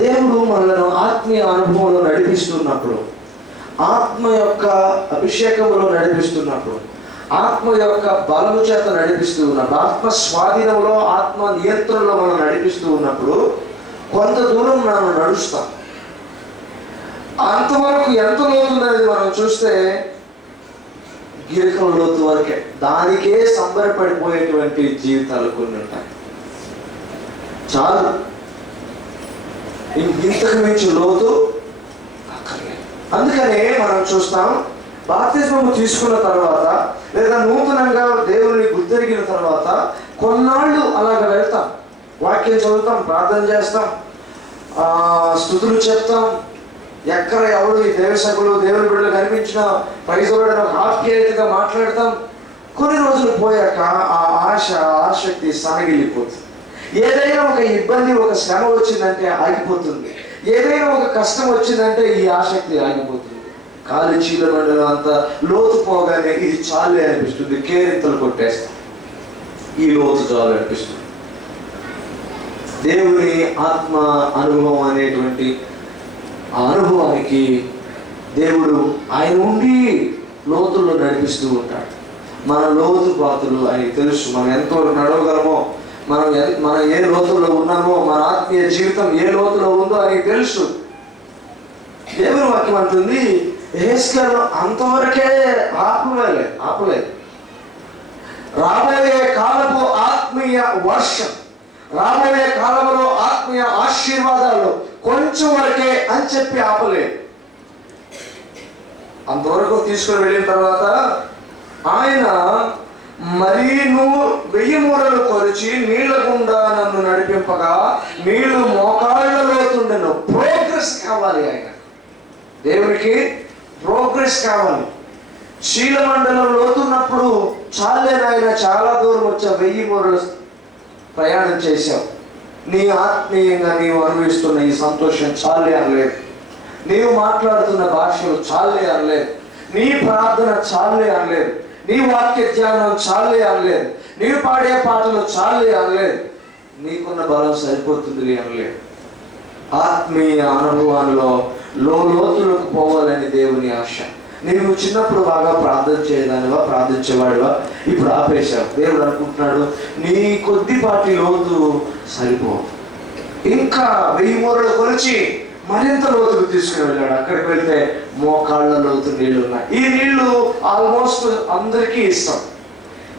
దేవుడు మనలను ఆత్మీయ అనుభవంలో నడిపిస్తున్నప్పుడు, ఆత్మ యొక్క అభిషేకంలో నడిపిస్తున్నప్పుడు, ఆత్మ యొక్క బలము చేత నడిపిస్తూ ఉన్నప్పుడు, ఆత్మ స్వాధీనంలో, ఆత్మ నియంత్రణలో మనం నడిపిస్తూ ఉన్నప్పుడు కొంత దూరం మనం నడుస్తాం. అంతవరకు ఎంత లోతుందనేది మనం చూస్తే గిరికల లోతు వరకే. దానికే సంబరపడిపోయేటువంటి జీవితాలు కొన్ని ఉంటాయి. చాలు, ఇంతకు మించి లోతు అక్కర్లేదు. అందుకనే మనం చూస్తాం, బాప్తిస్మము తీసుకున్న తర్వాత లేదా నూతనంగా దేవుని గుర్తెరిగిన తర్వాత కొన్నాళ్ళు అలాగ వెళ్తాం, వాక్యం చదువుతాం, ప్రార్థన చేస్తాం, స్తుతులు చెప్తాం. ఎక్కడ ఎవరు ఈ దేవసకులు దేవుని బిడ్డలు కనిపించిన ప్రైజులను ఒక ఆప్యాయతగా మాట్లాడతాం. కొన్ని రోజులు పోయాక ఆ ఆసక్తి సనగిలిపోతుంది. ఏదైనా ఒక ఇబ్బంది, ఒక శ్రమ వచ్చిందంటే ఆగిపోతుంది. ఏదైనా ఒక కష్టం వచ్చిందంటే ఈ ఆసక్తి ఆగిపోతుంది. కాలి చీలమండలం అంత లోతు పోగానే ఇది చాలే అనిపిస్తుంది, కేరింతలు కొట్టేస్తాం, ఈ లోతు చాలు అనిపిస్తుంది. దేవుని ఆత్మ అనుభవం అనేటువంటి ఆ అనుభవానికి దేవుడు ఆయన ఉండి లోతుల్లో నడిపిస్తూ ఉంటాడు. మన లోతు పాతులు ఆయనకి తెలుసు. మనం ఎంతవరకు నడవగలమో, మనం ఏ లోతుల్లో ఉన్నామో, మన ఆత్మీయ జీవితం ఏ లోతులో ఉందో ఆయనకి తెలుసు. దేవుని వాక్యం అంటుంది, యెహెజ్కేలు అంతవరకే ఆపలేదు. రాబోయే కాలపు ఆత్మీయ వర్షం, రాబోయే కాలంలో ఆత్మీయ ఆశీర్వాదాలు కొంచెం వరకే అని చెప్పి ఆపలేదు. అంతవరకు తీసుకుని వెళ్ళిన తర్వాత ఆయన, మరీ నువ్వు 1000 మూరలు కొలిచి నీళ్ల గుండా నన్ను నడిపింపగా నీళ్లు మోకాళ్ళలోతుండెను. ప్రోగ్రెస్ కావాలి. ఆయన దేవునికి ప్రోగ్రెస్ కావాలి. శీలమండలం లోతున్నప్పుడు చాలే నాయన, చాలా దూరం వచ్చావు, 1000 మూరలు ప్రయాణం చేశావు, నీ ఆత్మీయంగా నీవు అనుభవిస్తున్న ఈ సంతోషం చాలే అనలేదు, నీవు మాట్లాడుతున్న భాషలు చాలే అనలేదు, నీ ప్రార్థన చాలే అనలేదు, నీ వాక్య ధ్యానం చాలే అనలేదు, నీవు పాడే పాటలు చాలే అనలేదు, నీకున్న బలం సరిపోతుంది అనలేదు. ఆత్మీయ అనుభవాల్లో లోతులకు పోవాలని దేవుని ఆశ. నీవు చిన్నప్పుడు బాగా ప్రార్థన చేయదానివా, ప్రార్థించేవాడివా, ఇప్పుడు ఆపేశావు. దేవుడు అనుకుంటున్నాడు, నీ కొద్దిపాటి లోతు సరిపో, ఇంకా 1000 మూరలు కొలిచి మరింత లోతుకు తీసుకుని వెళ్ళాడు. అక్కడికి వెళ్తే మోకాళ్ళ లోతు నీళ్లు ఉన్నాయి. ఈ నీళ్లు ఆల్మోస్ట్ అందరికీ ఇష్టం.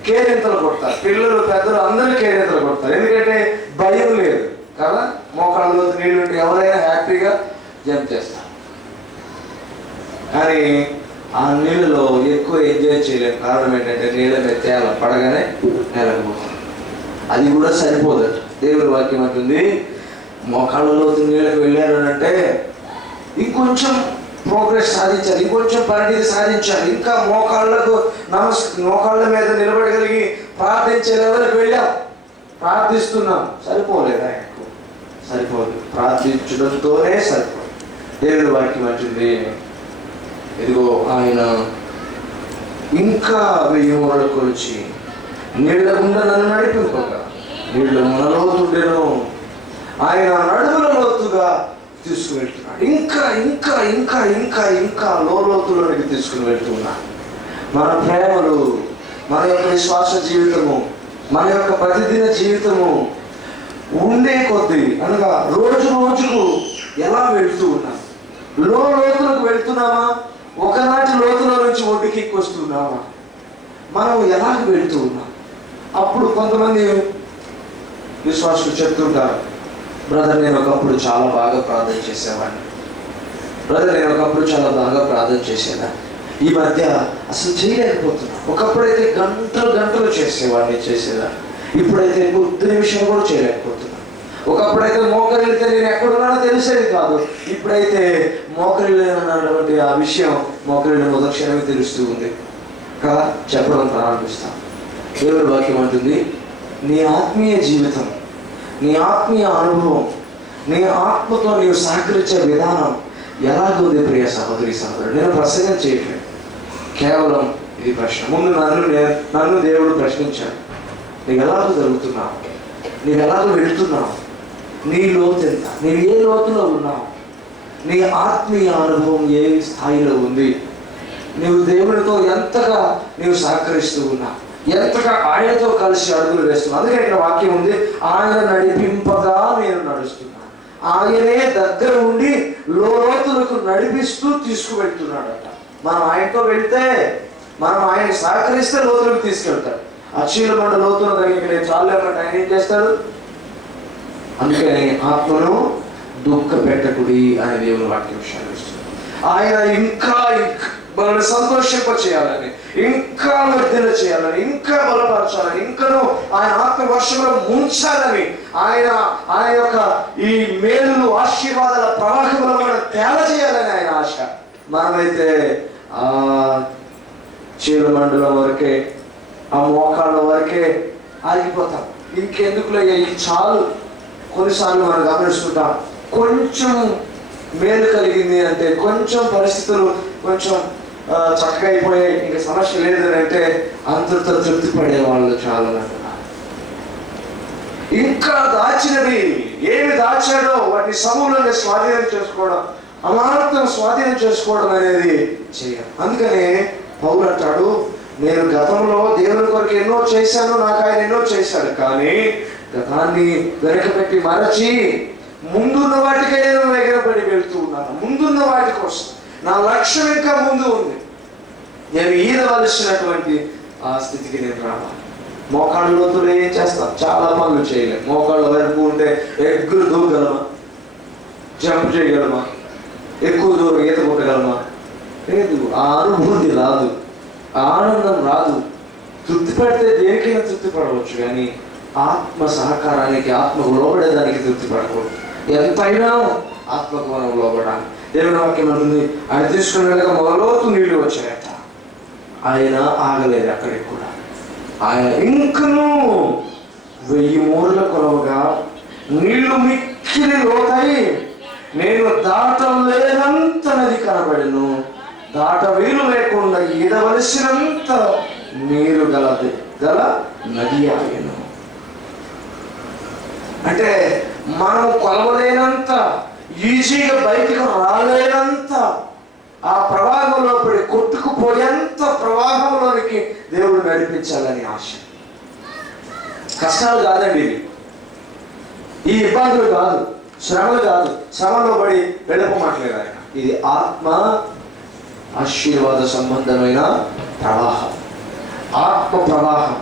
కేరింతలు కొడతారు, పిల్లలు పెద్దలు అందరూ కేరింతలు కొడతారు. ఎందుకంటే భయం లేదు కదా. మోకాళ్ళ లోతు నీళ్ళు ఉంటే ఎవరైనా హ్యాపీగా జంప్ చేస్తారు. కానీ ఆ నీళ్ళలో ఎక్కువ ఎంజాయ్ చేయలేము. కారణం ఏంటంటే నీళ్ళ మీద తేల పడగానే నేలకపోతుంది. అది కూడా సరిపోదు. దేవుని వాక్యం అంటుంది, మోకాళ్ళలో నీళ్ళకి వెళ్ళారు అంటే ఇంకొంచెం ప్రోగ్రెస్ సాధించాలి, ఇంకొంచెం పరిణితి సాధించాలి, ఇంకా మోకాళ్ళ మీద నిలబడగలిగి ప్రార్థించే లెవెల్కి వెళ్ళాం. ప్రార్థిస్తున్నాం, సరిపోలేదు. ఆయనకు సరిపోదు, ప్రార్థించడంతోనే సరిపోదు. దేవుని వాక్యం అంటుంది, ఇదిగో ఆయన ఇంకా 1000 మూరలు కొలిచి నీళ్ళ గుండా నన్ను నడిపింపగా నీళ్ళు మనలోతుండెను. ఆయన నడుముల లోతుగా తీసుకువెళ్తున్నాడు. ఇంకా ఇంకా ఇంకా ఇంకా ఇంకా లోతులోనికి తీసుకుని వెళ్తున్నాడు. మన ప్రేమలు, మన యొక్క విశ్వాస జీవితము, మన యొక్క ప్రతిదిన జీవితము ఉండే కొద్దీ అనగా రోజు రోజుకు ఎలా వెళ్తూ ఉన్నాం? లోతులకు వెళ్తున్నామా? ఒకనాటి లోతులో నుంచి ఒడ్డుకి వస్తున్నామా? మనం ఎలాగ వెళ్తూ ఉన్నాం? అప్పుడు కొంతమంది విశ్వాసులు చెప్తుంటారు, బ్రదర్ నేను ఒకప్పుడు చాలా బాగా ప్రార్థన చేసేవాడిని, బ్రదర్ నేను ఒకప్పుడు చాలా బాగా ప్రార్థన చేసేదాన్ని, ఈ మధ్య అసలు చేయలేకపోతున్నా. ఒకప్పుడైతే గంటలు చేసేదాన్ని, ఇప్పుడైతే కొద్ది నిమిషం కూడా చేయలేకపోతున్నా. ఒకప్పుడైతే మోకరిల్లితే నేను ఎక్కడున్నానో తెలిసేది కాదు, ఇప్పుడైతే మోకరిల్లినటువంటి ఆ విషయం మోకరిల్లిన మొదటి క్షణమే తెలుస్తూ ఉంది కదా. చెప్పడం ప్రారంభిస్తాం. దేవుడి వాక్యం అంటుంది, నీ ఆత్మీయ జీవితం, నీ ఆత్మీయ అనుభవం, నీ ఆత్మతో నీవు సహకరించే విధానం ఎలాగుంది ప్రియ సహోదరి సహోదరుడు? నేను ప్రసంగం చేయట్లేదు, కేవలం ఇది ప్రశ్న. ముందు నన్ను దేవుడు ప్రశ్నించాడు, నీవు ఎలాగో జరుగుతున్నావు, నీవు ఎలాగో వెళుతున్నావు, నీ లోతు ఎంత, నీవు ఏ లోతులో ఉన్నావు, నీ ఆత్మీయ అనుభవం ఏ స్థాయిలో ఉంది, నీవు దేవునితో ఎంతగా నీవు సహకరిస్తూ ఉన్నావు, ఎంతగా ఆయనతో కలిసి అడుగులు వేస్తున్నావు. అందుకే ఇక్కడ వాక్యం ఉంది, ఆయన నడిపింపగా నేను నడుస్తున్నాను. ఆయనే దగ్గర ఉండి లోతులకు నడిపిస్తూ తీసుకువెళ్తున్నాడట. మనం ఆయనతో వెళ్తే, మనం ఆయన సహకరిస్తే లోతులకు తీసుకెళ్తాడు. అక్షీలమండ లోతుల దగ్గరికి నేను చాలేమంటే ఆయన ఏం చేస్తాడు? అందుకని ఆత్మను దుఃఖ పెట్టకుడి అని దేవుని వాక్యం విషయాలు ఆయన ఇంకా మనల్ని సంతోషింప చేయాలని, ఇంకా వర్ధన చేయాలని, ఇంకా బలపరచాలని, ఇంకనూ ఆయన ఆత్మ వర్షంలో ముంచాలని, ఆయన యొక్క ఈ మేలు ఆశీర్వాదాల ప్రవాహంలో మనం తేల చేయాలని ఆయన ఆశ. మనమైతే ఆ చీలమండలం వరకే, ఆ మోకాళ్ళ వరకే ఆగిపోతాం. ఇంకెందుకులే ఇది చాలు. కొన్నిసార్లు మనం గమనిస్తుంటాం, కొంచెం మేలు కలిగింది అంటే, కొంచెం పరిస్థితులు కొంచెం చక్కగా అయిపోయాయి, ఇంకా సమస్య లేదని అంటే అంతటితో తృప్తి పడే వాళ్ళు చాలా అంటున్నారు. ఇంకా దాచినవి ఏమి దాచాడో వాటిని సమూలంగా స్వాధీనం చేసుకోవడం, అమాంతం స్వాధీనం చేసుకోవడం అనేది చేయాలి. అందుకనే పౌలు అంటాడు, నేను గతంలో దేవుని కొరకు ఎన్నో చేశాను, నాకు ఆయన ఎన్నో చేశాడు, కానీ గతాన్ని వెనకబెట్టి మరచి ముందున్న వాటికే నేను ఎగరబడి వెళ్తూ ఉన్నాను. ముందున్న వాటి కోసం నా లక్ష్యం ఇంకా ముందు ఉంది. నేను ఈదవలసినటువంటి ఆ స్థితికి నేను రావాలి. మోకాళ్ళ లోతులు ఏం చేస్తాం? చాలా పనులు చేయలేము. మోకాళ్ళ వరకు ఉంటే ఎగ్గులు దూకగలమా? జంప్ చేయగలమా? ఎక్కువ దూరం ఈత కొట్టగలమా? లేదు. ఆ అనుభూతి రాదు, ఆనందం రాదు. తృప్తి పడితే దేనికైనా తృప్తి పడవచ్చు, కానీ ఆత్మ సహకారానికి, ఆత్మకు లోబడేదానికి తృప్తి పడకూడదు. ఎంతైనా ఆత్మకు మనం లోబడాలి. దేవుని వాక్యం అంటుంది, ఆయన తీసుకుని వెళ్ళక మొదలోతు నీళ్లు వచ్చాయట, ఆయన ఆగలేదు అక్కడికి కూడా. ఆయన ఇంకనూ 1000 మూరల కొలవగా నీళ్లు మిక్కిలి లోతాయి, నేను దాటలేనంత నది కనబడెను, దాట వీలు లేకుండా ఈదవలసినంత నీరు గల నది ఆయను. అంటే మనం కొలవలేనంత, ఈజీగా బయటకు రాలేనంత, ఆ ప్రవాహంలో పడి కొట్టుకుపోయేంత ప్రవాహంలోనికి దేవుడు నడిపించాలని ఆశ. కష్టాలు కాదండి ఇది, ఈ ఇబ్బందులు కాదు, శ్రమలు కాదు. శ్రమలో పడి వెళ్ళిపోమట్లేదు ఆయన. ఇది ఆత్మ ఆశీర్వాద సంబంధమైన ప్రవాహం, ఆత్మ ప్రవాహం.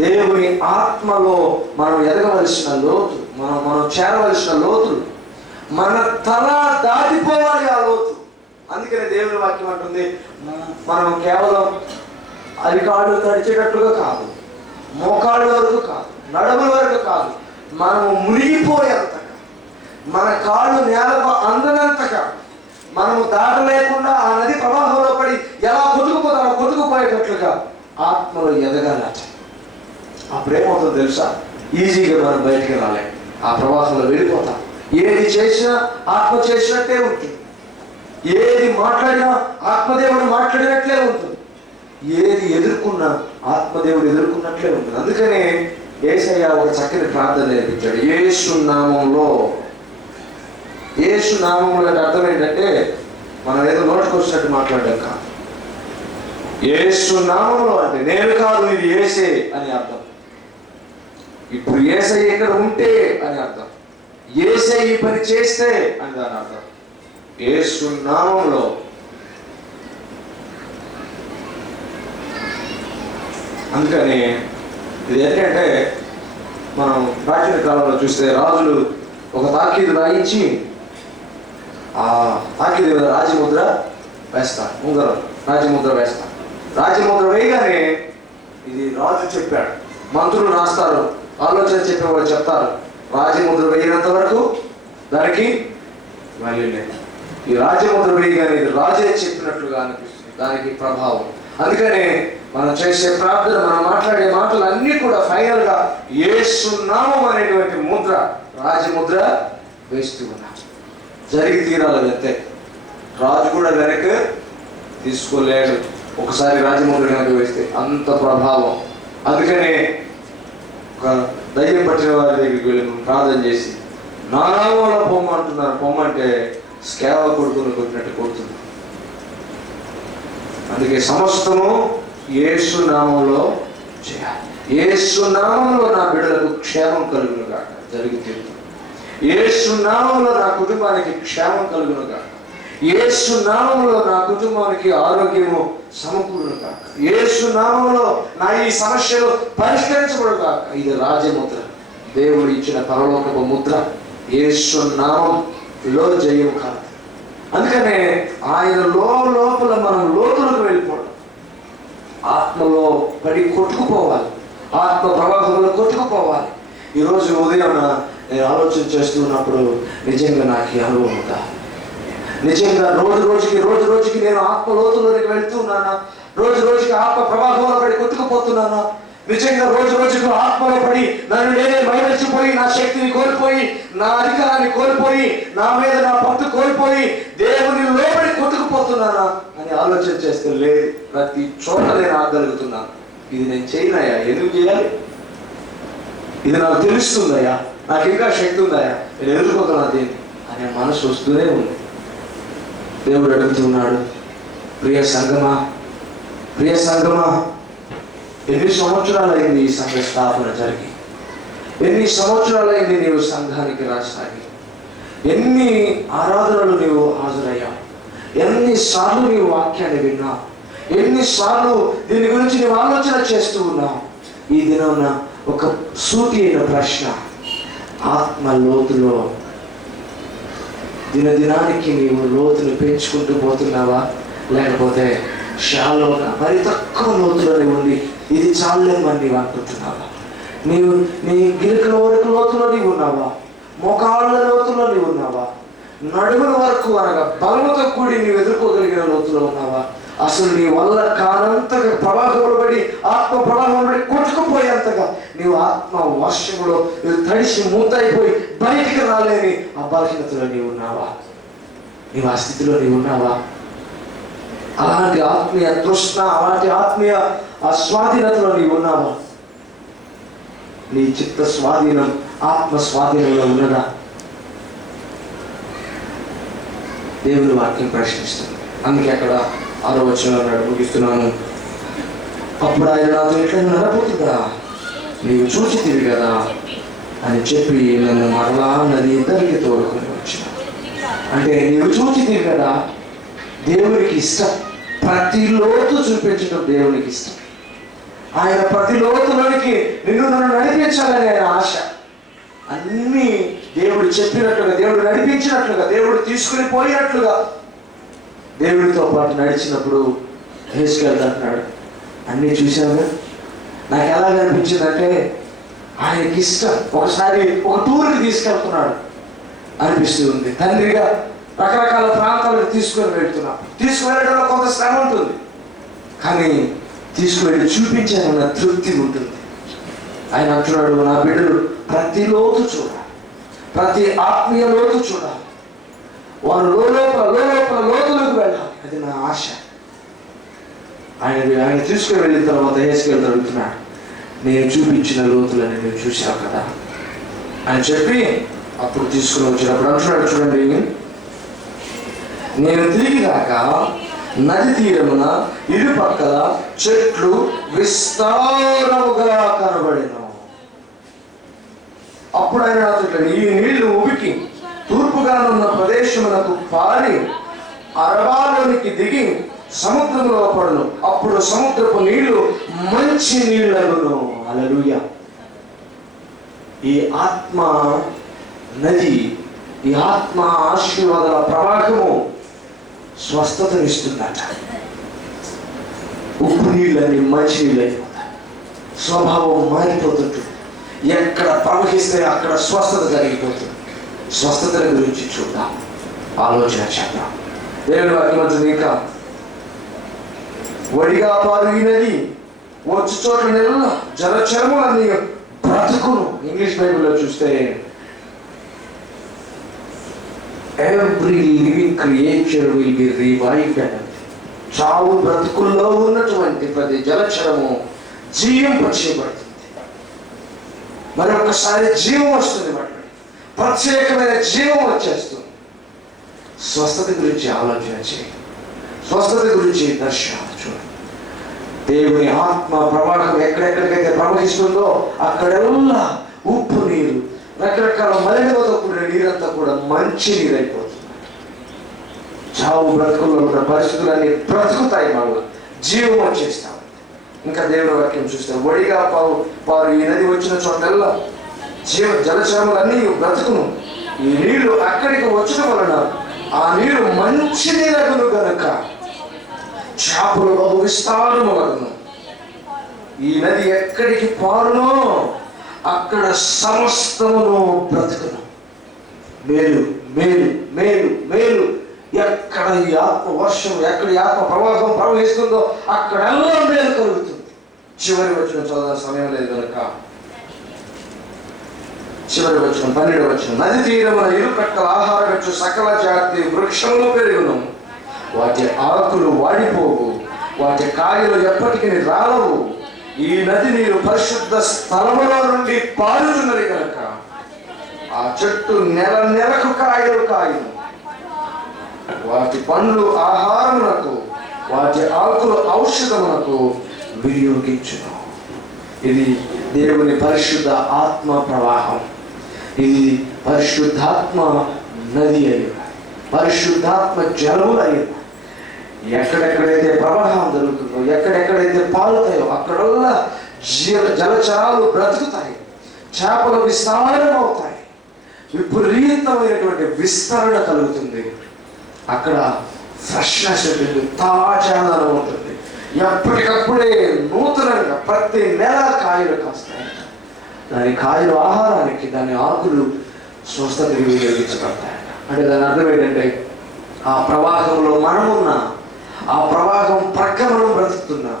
దేవుని ఆత్మలో మనం ఎదగవలసిన లోతు, మనం చేరవలసిన లోతులు, మన తల దాటిపోవాలి ఆ లోతు. అందుకనే దేవుని వాక్యం అంటుంది, మనం కేవలం అరికాళ్ళు తడిచేటట్లుగా కాదు, మోకాళ్ళ వరకు కాదు, నడుముల వరకు కాదు, మనము మునిగిపోయేంతగా, మన కాళ్ళు నేలకు అందనంతగా, మనము దాటలేకుండా ఆ నది ప్రవాహంలో పడి ఎలా కొట్టుకుపోతామో కొట్టుకుపోయేటట్లుగా ఆత్మలో ఎదగాలట. అప్పుడేమవుతుందో తెలుసా? ఈజీగా మనం బయటికి రాలేం, ఆ ప్రవాహంలో వెళ్ళిపోతాం. ఏది చేసినా ఆత్మ చేసినట్టే ఉంటుంది, ఏది మాట్లాడినా ఆత్మదేవుడు మాట్లాడినట్లే ఉంటుంది, ఏది ఎదుర్కొన్నా ఆత్మదేవుడు ఎదుర్కొన్నట్లే ఉంటుంది. అందుకనే యేసయ్య ఒక చక్కని ప్రార్థన నేర్పించాడు. యేసు నామములో. యేసు నామములో అంటే అర్థం ఏంటంటే, మనం ఏదో నోటికి వచ్చినట్టు మాట్లాడడం కాదు. యేసు నామములో అంటే నేను కాదు, ఇది యేసే అని అర్థం. ఇప్పుడు యేసయ్య ఇక్కడ ఉంటే అని అర్థం, యేసే ఈ పని చేస్తే అని దాని అర్థం. యేసు నామములో. అందుకని ఇది ఏంటంటే, మనం ప్రాచీన కాలంలో చూస్తే రాజులు ఒక తాకీదు రాయించి ఆ తాకీదు మీద రాజముద్ర వేస్తారు, ఉంగరం రాజముద్ర వేస్తారు. రాజముద్ర వేయగానే ఇది రాజు చెప్పాడు, మంత్రులు రాస్తారు, ఆలోచన చెప్పేవాళ్ళు చెప్తారు, రాజముద్ర వేయనంత వరకు దానికి వాల్యూ లేదు. ఈ రాజముద్ర వేయగానే ఇది రాజే చెప్పినట్లుగా అనిపిస్తుంది, దానికి ప్రభావం. అందుకనే మనం చేసే ప్రార్థన, మనం మాట్లాడే మాటలు అన్నీ కూడా ఫైనల్ గా యేసు నామం అనేటువంటి ముద్ర, రాజముద్ర వేస్తూ ఉన్నాం. జరిగి తీరాలి అంతే. రాజు కూడా వెనక్కి తీసుకోలేడు ఒకసారి రాజముద్ర కనుక వేస్తే, అంత ప్రభావం. అందుకనే ఒక దయ్యం పట్టిన వారి దగ్గరికి వెళ్ళి ప్రార్థన చేసి, నా నామంలో పొమ్మంటున్నారు, పొమ్మంటే స్కేవ కొడుకుని కొట్టినట్టు కొడుతుంది. అందుకే సమస్తము యేసు నామంలో చేయాలి. యేసు నామంలో నా బిడ్డలకు క్షేమం కలుగును గాక, జరిగి తీరుతుంది. యేసు నామంలో నా కుటుంబానికి క్షేమం కలుగును గాక, యేసు నామంలో నా కుటుంబానికి ఆరోగ్యము సమకూరును గాక, యేసు నామంలో నా ఈ సమస్యలు పరిష్కరించబడు గాక. ఇది రాజముద్ర, దేవుడు ఇచ్చిన పరలోకపు ముద్ర. యేసు నామంలో జయం కాదు. అందుకనే ఆయన లోపల మనం లోతులకు వెళ్ళిపోవడం, ఆత్మలో పడి కొట్టుకుపోవాలి, ఆత్మ ప్రవాహంలో కొట్టుకుపోవాలి. ఈరోజు ఉదయం నేను ఆలోచన చేస్తున్నప్పుడు నిజంగా నాకు ఈ అనుభవం ఉందా? నిజంగా రోజు రోజుకి నేను ఆత్మ లోతులోకి వెళ్తున్నానా? రోజు రోజుకి ఆత్మ ప్రవాహంలో పడి కొట్టుకుపోతున్నానా? నిజంగా రోజు రోజుకు ఆత్మలో పడి నన్ను నేనే మైమరిచిపోయి, నా శక్తిని కోల్పోయి, నా అధికారాన్ని కోల్పోయి, నా మీద నా పట్టు కోల్పోయి దేవుని లోపడి కొట్టుకుపోతున్నానా అని ఆలోచన చేస్తే లేదు. ప్రతి చోట నేను ఆగలుగుతున్నాను. ఇది నేను చేయనయ్యా, ఎందుకు చేయాలి? ఇది నాకు తెలుస్తుందయ్యా, నాకు ఇంకా శక్తి ఉందయ్యా, నేను ఎదుర్కొతున్నా దీన్ని అనే మనసు వస్తూనే ఉంది. దేవుడు అడుగుతున్నాడు, ప్రియ సంగమా, ప్రియ సంఘమా, ఎన్ని సంవత్సరాలైంది ఈ సంఘ స్థాపన జరిగి? ఎన్ని సంవత్సరాలైంది నీవు సంఘానికి రాసాగి? ఎన్ని ఆరాధనలు నీవు హాజరయ్యావు? ఎన్నిసార్లు నీవు వాక్యాన్ని విన్నావు? ఎన్నిసార్లు దీని గురించి నీవు ఆలోచన చేస్తూ ఉన్నావు? ఈ దినం ఒక సూటి అయిన ప్రశ్న, ఆత్మ లోతులో దినదినానికి నీవు లోతును పెంచుకుంటూ పోతున్నావా? లేకపోతే షాలోగా మరి తక్కువ లోతులోనే ఉండి ఇది చాలేమని నీవు అనుకుంటున్నావా? నీవు నీ గిరికల వరకు లోతులో నీవు ఉన్నావా? మోకాళ్ళ లోతులో నీవు ఉన్నావా? నడుముల వరకు అనగా బలముతో కూడి నీవు ఎదుర్కోగలిగిన లోతులో ఉన్నావా? అసలు నీ వల్ల కానంతగా ప్రవాహంలో పడి, ఆత్మ ప్రవాహంలో పడి కొట్టుకుపోయేంతగా నీవు ఆత్మ వర్షంలో తడిసి మూతైపోయి బయటికి రాలేని ఆ బలహీనతలో నీవు ఉన్నావా? నీవు ఆ స్థితిలో నీవు ఉన్నావా? అలాంటి ఆత్మీయ తృష్ణ, అలాంటి ఆత్మీయ ఆ స్వాధీనతలో నీవు ఉన్నావా? నీ చిత్త స్వాధీనం ఆత్మ స్వాధీనంలో ఉన్నదా? దేవుని వాక్యం ప్రశ్నిస్తుంది. అందుకే అక్కడ 6వ వచనంలో అన్నాడు, ముగిస్తున్నాను, అప్పుడు ఆయన నాతో ఎట్లా నడపోతుందా, నీవు చూచితివి కదా అని చెప్పి నన్ను మరలా నది ఇద్దరికి తోడుకొని వచ్చిన. అంటే నీవు చూచితివి కదా, దేవునికి ఇష్టం. ప్రతి లోతు చూపించడం దేవునికి ఇష్టం. ఆయన ప్రతి లోతులోనికి నన్ను నడిపించాలని ఆయన ఆశ. అన్నీ దేవుడు చెప్పినట్లుగా, దేవుడు నడిపించినట్లుగా, దేవుడు తీసుకుని పోయినట్లుగా దేవుడితో పాటు నడిచినప్పుడు హెజ్కేల్ అంటున్నాడు, అన్నీ చూశాను, నాకు ఎలా అనిపించిందంటే ఆయనకి ఇష్టం. ఒకసారి ఒక టూర్కి తీసుకెళ్తున్నాడు అనిపిస్తూ ఉంది. తండ్రిగా రకరకాల ప్రాంతాలకు తీసుకొని వెళ్తున్నాం. తీసుకువెళ్ళడంలో కొంత శ్రమ ఉంటుంది, కానీ తీసుకువెళ్ళి చూపించాలన్న తృప్తి ఉంటుంది. ఆయన అంటున్నాడు, నా బిడ్డలు ప్రతి లోతు చూడాలి, ప్రతి ఆత్మీయ లోతు చూడాలి, వారు లోపల లోతులకు వెళ్ళాలి. అది నా ఆశ. ఆయన తీసుకుని వెళ్ళిన తర్వాత హెజ్కేల్ అడుగుతున్నాడు, నేను చూపించిన లోతులని నువ్వు చూశావు కదా అని చెప్పి అప్పుడు తీసుకుని వచ్చినప్పుడు అంటున్నాడు, చూడండి, నేను తిరిగి రాక నది తీరమున ఇరుపక్కల చెట్లు విస్తారముగా కనబడెను. అప్పుడు ఆయన నాతో, ఈ నీళ్లు ఉబికి తూర్పుగా ఉన్న ప్రదేశమునకు పారి అరబాలోనికి దిగి సముద్రంలో పడును. అప్పుడు సముద్రపు నీళ్లు మంచి నీళ్లగును. హల్లెలూయా. ఈ ఆత్మ నది, ఈ ఆత్మ ఆశీర్వాదాల ప్రవాహము స్వస్థతనిస్తుందట. ఉప్పు నీళ్ళని మంచి నీళ్ళు అయిపోతాయి. స్వభావం మారిపోతుంటుంది. ఎక్కడ ప్రవహిస్తే అక్కడ స్వస్థత జరిగిపోతుంది. స్వస్థతల గురించి చూద్దాం, ఆలోచన చేద్దాం. దేవుని వాక్యం అంటుంది, ఇంకా వడిగా పారు ఈ నది వచ్చు చోట్ల నెల జలచరములన్నీ బ్రతుకును. ఇంగ్లీష్ బైబిల్లో చూస్తే every living creature will be revived. చావు బ్రతుకుల్లో ఉన్నటువంటి ప్రతి జలచరము జీవింపచేయబడుతుంది. మరొకసారి జీవం వస్తుంది, వాటి ప్రత్యేకమైన జీవం వచ్చేస్తుంది. స్వస్థత గురించి ఆలోచన చేయండి, స్వస్థత గురించి దర్శనం చూడండి. దేవుని ఆత్మ ప్రవాహం ఎక్కడెక్కడికైతే ప్రవహిస్తుందో అక్కడెల్లా ఉప్పు నీరు, రకరకాల మలినతో కూడిన నీరంతా కూడా మంచి నీరు అయిపోతుంది. చావు బ్రతుకుల్లో ఉన్న పరిస్థితులన్నీ బ్రతుకుతాయి, మళ్ళీ జీవం వచ్చేస్తాం. ఇంకా దేవుని వాక్యం చూస్తే వడిగా పారు ఈ నది వచ్చిన చోటల్లా జలచరములన్నీ బ్రతుకును. ఈ నీళ్లు అక్కడికి వచ్చిన వలన ఆ నీరు మంచి నీరగును గనుక చేపలు బహు విస్తారములగును. ఈ నది ఎక్కడికి పారునో అక్కడ సమస్తమును బ్రతుకును. మేలు మేలు మేలు మేలు. ఎక్కడ ఈ ఆత్మ వర్షం, ఎక్కడ ఈ ఆత్మ ప్రవాహం ప్రవహిస్తుందో అక్కడెల్లా మేలు కలుగుతుంది. చివరి వచ్చిన చదువు సమయం లేదు కనుక చివరి వచ్చిన 12వ వచనం, నది తీరమున ఇరుపక్కల ఆహారమిచ్చు సకల జాతి వృక్షములు పెరుగును, వాటి ఆకులు వాడిపోవు, వాటి కాయలు ఎప్పటికీ రాలవు. ఈ నది నీరు పరిశుద్ధ స్థలములో నుండి పారుతున్నది కనుక ఆ చెట్టు నెలకు కాయలు కాయను, వాటి పండ్లు ఆహారమునకు వాటి ఆకులు ఔషధములకు వినియోగించును. ఇది దేవుని పరిశుద్ధ ఆత్మ ప్రవాహం. ఇది పరిశుద్ధాత్మ నది అయి, పరిశుద్ధాత్మ జలములు అయి, ఎక్కడెక్కడైతే ప్రవాహం జరుగుతుందో, ఎక్కడెక్కడైతే పాలుతాయో అక్కడల్లా జలచరాలు బ్రతుకుతాయి, చేపలు విస్తారం అవుతాయి, విపరీతమైనటువంటి విస్తరణ కలుగుతుంది. అక్కడ ఫ్రెష్నెస్ ఉంటుంది, తాజాదనం ఉంటుంది. ఎప్పటికప్పుడే నూతనంగా ప్రతి నెల కాయలు కాస్తాయి. దాని కాయలు ఆహారానికి, దాని ఆకులు స్వస్థతకి వినియోగించబడతాయట. అంటే దాని అర్థం ఏంటంటే ఆ ప్రవాహంలో మనమున్నా, ఆ ప్రవాహం ప్రక్కన మనం బ్రతుకుతున్నా,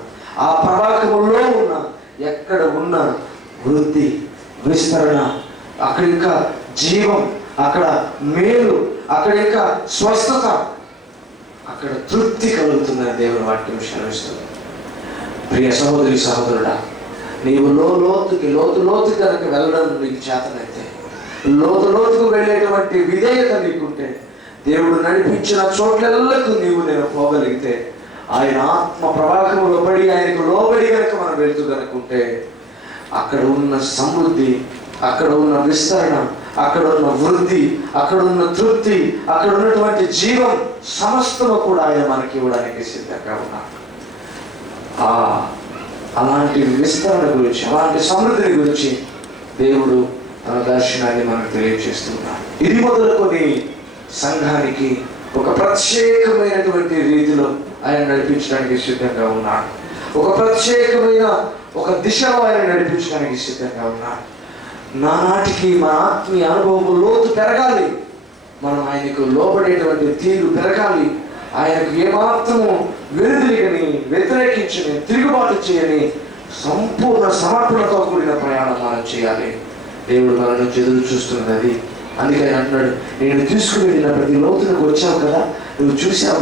ఆ ప్రవాహంలో ఉన్న ఎక్కడ ఉన్న వృద్ధి, విస్తరణ, అక్కడ ఇంకా జీవం, అక్కడ మేలు, అక్కడ ఇంకా స్వస్థత, అక్కడ తృప్తి కలుగుతుందని దేవుని వాక్యం సెలవిస్తుంది. ప్రియ సహోదరి సహోదరుడా, నీవు లోతు కనుక వెళ్ళడం నీకు చేతనైతే, లోతుకు వెళ్ళేటువంటి విధేయత నీకుంటే, దేవుడు నడిపించిన చోట్లకు నేను పోగలిగితే, ఆయన ఆత్మ ప్రవాహంలో పడి ఆయనకు లోబడి కనుక మనం వెళ్తూ కనుకుంటే, అక్కడ ఉన్న సమృద్ధి, అక్కడ ఉన్న విస్తరణ, అక్కడ ఉన్న వృద్ధి, అక్కడ ఉన్న తృప్తి, అక్కడ ఉన్నటువంటి జీవం సమస్తము కూడా ఆయన మనకి ఇవ్వడానికి సిద్ధంగా ఉన్నాడు. అలాంటి విస్తరణ గురించి, అలాంటి సమృద్ధిని గురించి దేవుడు తన దర్శనాన్ని మనకు తెలియజేస్తున్నాడు. ఇది మొదలుకొని సంఘానికి ఒక ప్రత్యేకమైనటువంటి రీతిలో ఆయన నడిపించడానికి సిద్ధంగా ఉన్నాడు. ఒక ప్రత్యేకమైన ఒక దిశలో ఆయన నడిపించడానికి సిద్ధంగా ఉన్నాడు. నానాటికి మన ఆత్మీయ అనుభవం లోతు పెరగాలి, మనం ఆయనకు లోబడేటువంటి తీరు పెరగాలి. ఆయనకు ఏమాత్రము వెనుదిరిగని, వ్యతిరేకించని, తిరుగుబాటు చేయని సంపూర్ణ సమర్పణతో కూడిన ప్రయాణం మనం చేయాలి. దేవుడు మన నుంచి ఎదురు చూస్తున్నది అది. అందుకని అంటున్నాడు, నేను తీసుకుని వెళ్ళిన ప్రతి లోతులకు వచ్చావు కదా, నువ్వు చూసావు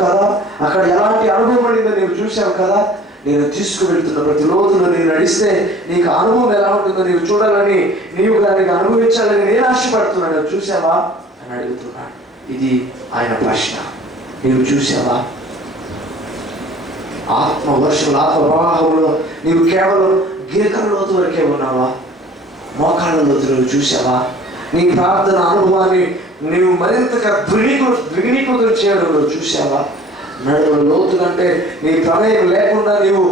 కదా, అక్కడ ఎలాంటి అనుభవం పడిందో నువ్వు చూసావు కదా, నేను తీసుకువెళ్తున్న ప్రతి లోతులో నేను నడిస్తే నీకు అనుభవం ఎలా ఉంటుందో నీవు చూడాలని, నీవు దానికి అనుభవించాలని నేను ఆశపడుతున్నాను. చూసావా అని అడుగుతున్నాడు. ఇది ఆయన ప్రశ్న. నీవు చూసావా? ఆత్మ ప్రవాహంలో నీవు కేవలం గిరికల లోతు వరకే ఉన్నావా? మోకాళ్ళ లోతు నువ్వు చూసావా? నీ ప్రార్థన అనుభవాన్ని నీవు మరింతగా ద్విగుణీకృతం చేయడంలో చూసావా? నడుమ లోతు కంటే నీ ప్రమేయం లేకుండా నేను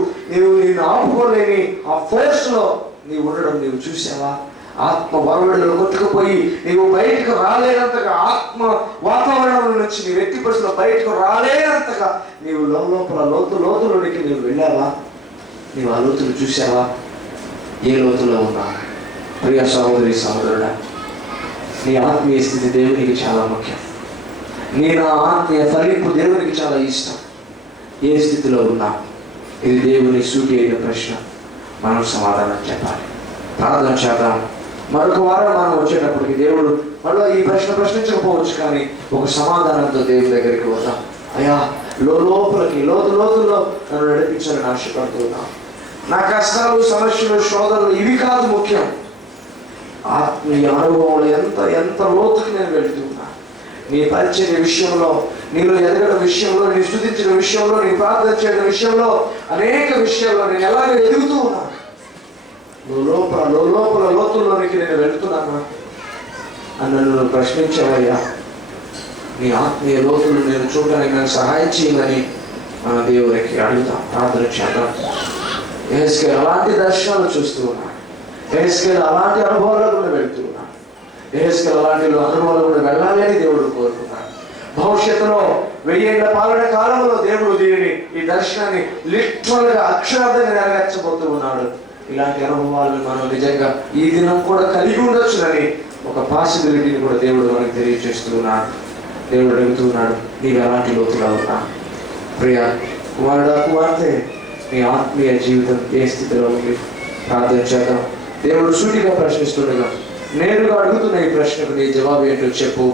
ఆపుకోలేని ఆ ఫోర్స్లో నీవు ఉండడం నీవు చూసావా? ఆత్మ వరవడిలో కొట్టుకుపోయి నీవు బయటకు రాలేనంతగా, ఆత్మ వాతావరణం నుంచి నీ వ్యక్తి పరిస్థితిలో బయటకు రాలేనంతగా నీవు లోతులోనికి నీవు వెళ్ళావా? నీవు ఆ లోతులు చూసావా? ఏ లోతులో ఉన్నావు? ప్రియ సహోదరి సహోదరుడా, నీ ఆత్మీయ స్థితి దేవునికి చాలా ముఖ్యం. నా ఆత్మీయ ఫలింపు దేవునికి చాలా ఇష్టం. ఏ స్థితిలో ఉన్నా? ఇది దేవుని సూటి అయిన ప్రశ్న. మనం సమాధానం చెప్పాలి. ప్రార్థన చేద్దాం. మరొక వారం మనం వచ్చేటప్పటికి దేవుడు మళ్ళీ ఈ ప్రశ్న ప్రశ్నించకపోవచ్చు, కానీ ఒక సమాధానంతో దేవుని దగ్గరికి వద్దాం. అయ్యా, లోతులో నన్ను నడిపించాలని ఆశపడుతున్నాను. నా కష్టాలు, సమస్యలు, శోధనలు ఇవి కాదు ముఖ్యం. ఆత్మీయ అనుభవంలో ఎంత లోతుకి నేను వెళ్తున్నా, నీ పరిచయ విషయంలో, నీలో ఎదగడం విషయంలో, నీ స్తుతించిన విషయంలో, నీ ప్రార్థన చేయడం విషయంలో, అనేక విషయాల్లో నేను ఎలాగ ఎదుగుతూ ఉన్నాను. లోపల లోతుల్లోనికి నేను వెళ్తున్నానా అని నన్ను ప్రశ్నించావయ్యా. నీ ఆత్మీయ లోతులు నేను చూడడానికి నాకు సహాయం చేయమని మన దేవునికి అడుగుతాం, ప్రార్థన చేద్దాం. యెహెజ్కేలు అలాంటి దర్శనాలు చూస్తూ ఉన్నాడు. యెహెజ్కేలు అలాంటి అనుభవాలు కూడా వెళ్తూ ఉన్నాడు. యెహెజ్కేలు అలాంటి అనుభవాలు కూడా వెళ్ళాలి అని దేవుడు కోరుకున్నాడు. భవిష్యత్తులో 1000 ఏళ్ల పాలన కాలంలో దేవుడు ఈ దర్శనాన్ని లిటరల్గా అక్షరార్థంగా నెరవేర్చబోతూ ఉన్నాడు. ఇలాంటి అనుభవాలను మనం నిజంగా ఈ దినం కూడా కలిగి ఉండొచ్చునని ఒక పాసిబిలిటీని కూడా దేవుడు మనకు తెలియజేస్తూ ఉన్నాడు. దేవుడు అడుగుతున్నాడు, నీవు ఎలాంటి లోతుగా ఉన్నా? ప్రియ కుమారుడా, కుమార్తె, నీ ఆత్మీయ జీవితం ఏ స్థితిలో ఉంది? ప్రార్థన చేద్దాం. దేవుడు సూటిగా ప్రశ్నిస్తుండగా నేరుగా అడుగుతున్న ఈ ప్రశ్నకు నీ జవాబు ఏంటో చెప్పు.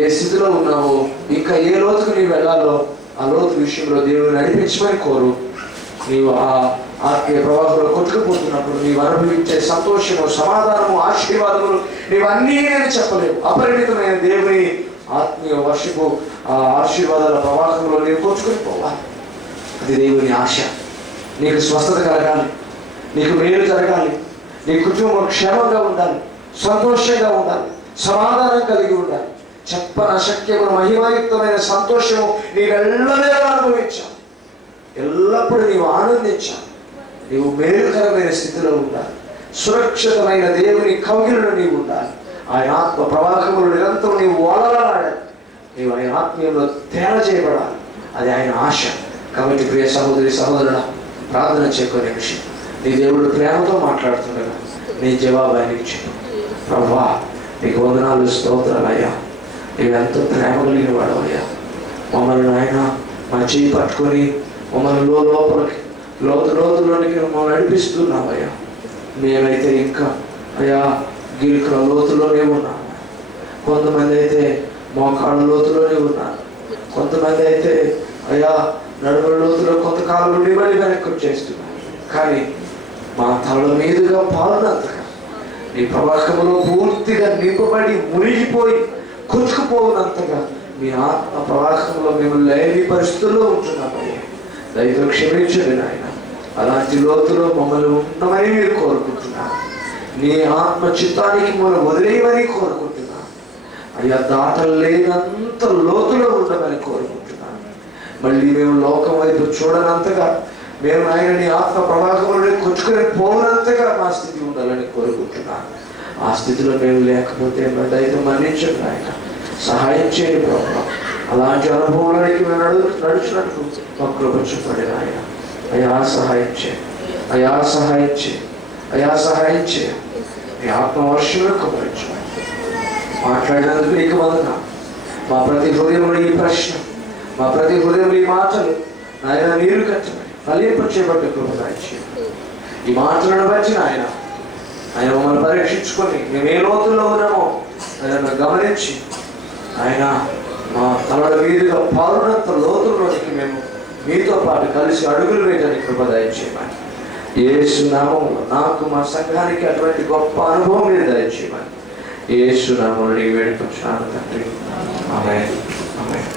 ఏ స్థితిలో ఉన్నావో, ఇంకా ఏ లోతుకు నీవు వెళ్ళాలో ఆ లోతు విషయంలో దేవుడు నడిపించమని కోరు. నీవు ఆ ఆత్మీయ ప్రవాహంలో కొట్టుకుపోతున్నప్పుడు నీవు అనుభవించే సంతోషము, సమాధానము, ఆశీర్వాదములు నీవన్నీ నేను చెప్పలేవు. అపరిమితమైన దేవుని ఆత్మీయ వర్షపు ఆ ఆశీర్వాదాల ప్రవాహంలో నీవు కొచ్చుకొని పోవాలి. అది దేవుని ఆశ. నీకు స్వస్థత కలగాలి, నీకు మేలు జరగాలి, నీ కుటుంబం క్షేమంగా ఉండాలి, సంతోషంగా ఉండాలి, సమాధానం కలిగి ఉండాలి. చెప్పన అశక్యమైన మహిమాయుక్తమైన సంతోషము నీవెల్లవేళ అనుభవించాలి. ఎల్లప్పుడూ నీవు ఆనందించాలి. నీవు మేలుకరమైన స్థితిలో ఉండాలి. సురక్షితమైన దేవుని కౌగిలిలో నీవు ఉండాలి. ఆయన ఆత్మ ప్రవాహములు నిరంతరం నీవు ఓలలాడాలి. నీవు ఆయన ఆత్మీయంలో తేన చేయబడాలి. అది ఆయన ఆశ. కాబట్టి ప్రియ సహోదరి సహోదరుల, ప్రార్థన చేయకునే విషయం, నీ దేవుడు ప్రేమతో మాట్లాడుతుండగా నీ జవాబు ఆయనకి చెప్పు. ప్రభువా, నీకు వందనాలు, స్తోత్రాలయ్యా, నీవు ఎంతో ప్రేమ కలిగిన వాడవయ్యా. మమ్మల్ని ఆయన మా చేయి పట్టుకొని మమ్మల్ని లోపలికి లోతులోనికి మమ్మల్ని నడిపిస్తున్నావయ్యా. మేమైతే ఇంకా అయ్యా గిరికల లోతులోనే ఉన్నాము. కొంతమంది అయితే మోకాళ్ళ లోతులోనే ఉన్నారు. కొంతమంది అయితే అయ్యా నడుముల లోతులో కొంతకాలం నుండి మళ్ళీ వెనక్కి వచ్చేస్తున్నారు. కానీ మా తల మీదుగా పాలునంతగా నీ ప్రవాహంలో పూర్తిగా నింపబడి మునిగిపోయి కొచ్చుకుపోవునంతగా మీ ఆత్మ ప్రవాహంలో మేము లేని పరిస్థితుల్లో ఉంటున్నామయ్యా. దయతో క్షమించండి నాయన. అలాంటి లోతులో మమ్మల్ని ఉండమని మీరు కోరుకుంటున్నారు. నీ ఆత్మ చిత్తానికి మనం వదిలేయమని కోరుకుంటున్నాను అయ్యా. దాటలేనంత లోతులో ఉండమని కోరుకుంటున్నాను. మళ్ళీ మేము లోకం వైపు చూడనంతగా, మేము ఆయన నీ ఆత్మ ప్రవాహంలో కొచ్చుకొని పోనంతగా మా స్థితి ఉండాలని కోరుకుంటున్నాను. ఆ స్థితిలో మేము లేకపోతే దయతో మన్నించండి ఆయన. సహాయం చేయండి ప్రభు. అలాంటి అనుభవంలోనికి మేము నడుచున్నట్టు మాకు కృప చూపండి ఆయన. అయా సహాయం చేయండి, అయా సహాయం చేయండి, అయా సహాయం చేయండి. మీ ఆత్మవర్షంలో కుమరించండి. మాట్లాడినందుకు నీకు వందనాలు. మా ప్రతి హృదయంలో ఈ ప్రశ్న, మా ప్రతి హృదయంలో ఈ మాటలు నాయన నీరు కట్టమని ఫలింపచేయబట్టే కృప చేయండి. ఈ మాటలను బట్టి ఆయన మమ్మల్ని పరీక్షించుకొని మేము ఏ లోతుల్లో ఉన్నామో ఆయన గమనించి ఆయన మా తలల మీదుగా పాలునంత లోతుల్లోనికి మేము మీతో పాటు కలిసి అడుగులు వేయడానికి కృప దయచేయమని యేసు నామములో నాకు మా సంఘానికి అటువంటి గొప్ప అనుభవం మీరు దయచేయమని యేసు నామములో వేడుకొంచున్నాను తండ్రి. ఆమేన్, ఆమేన్.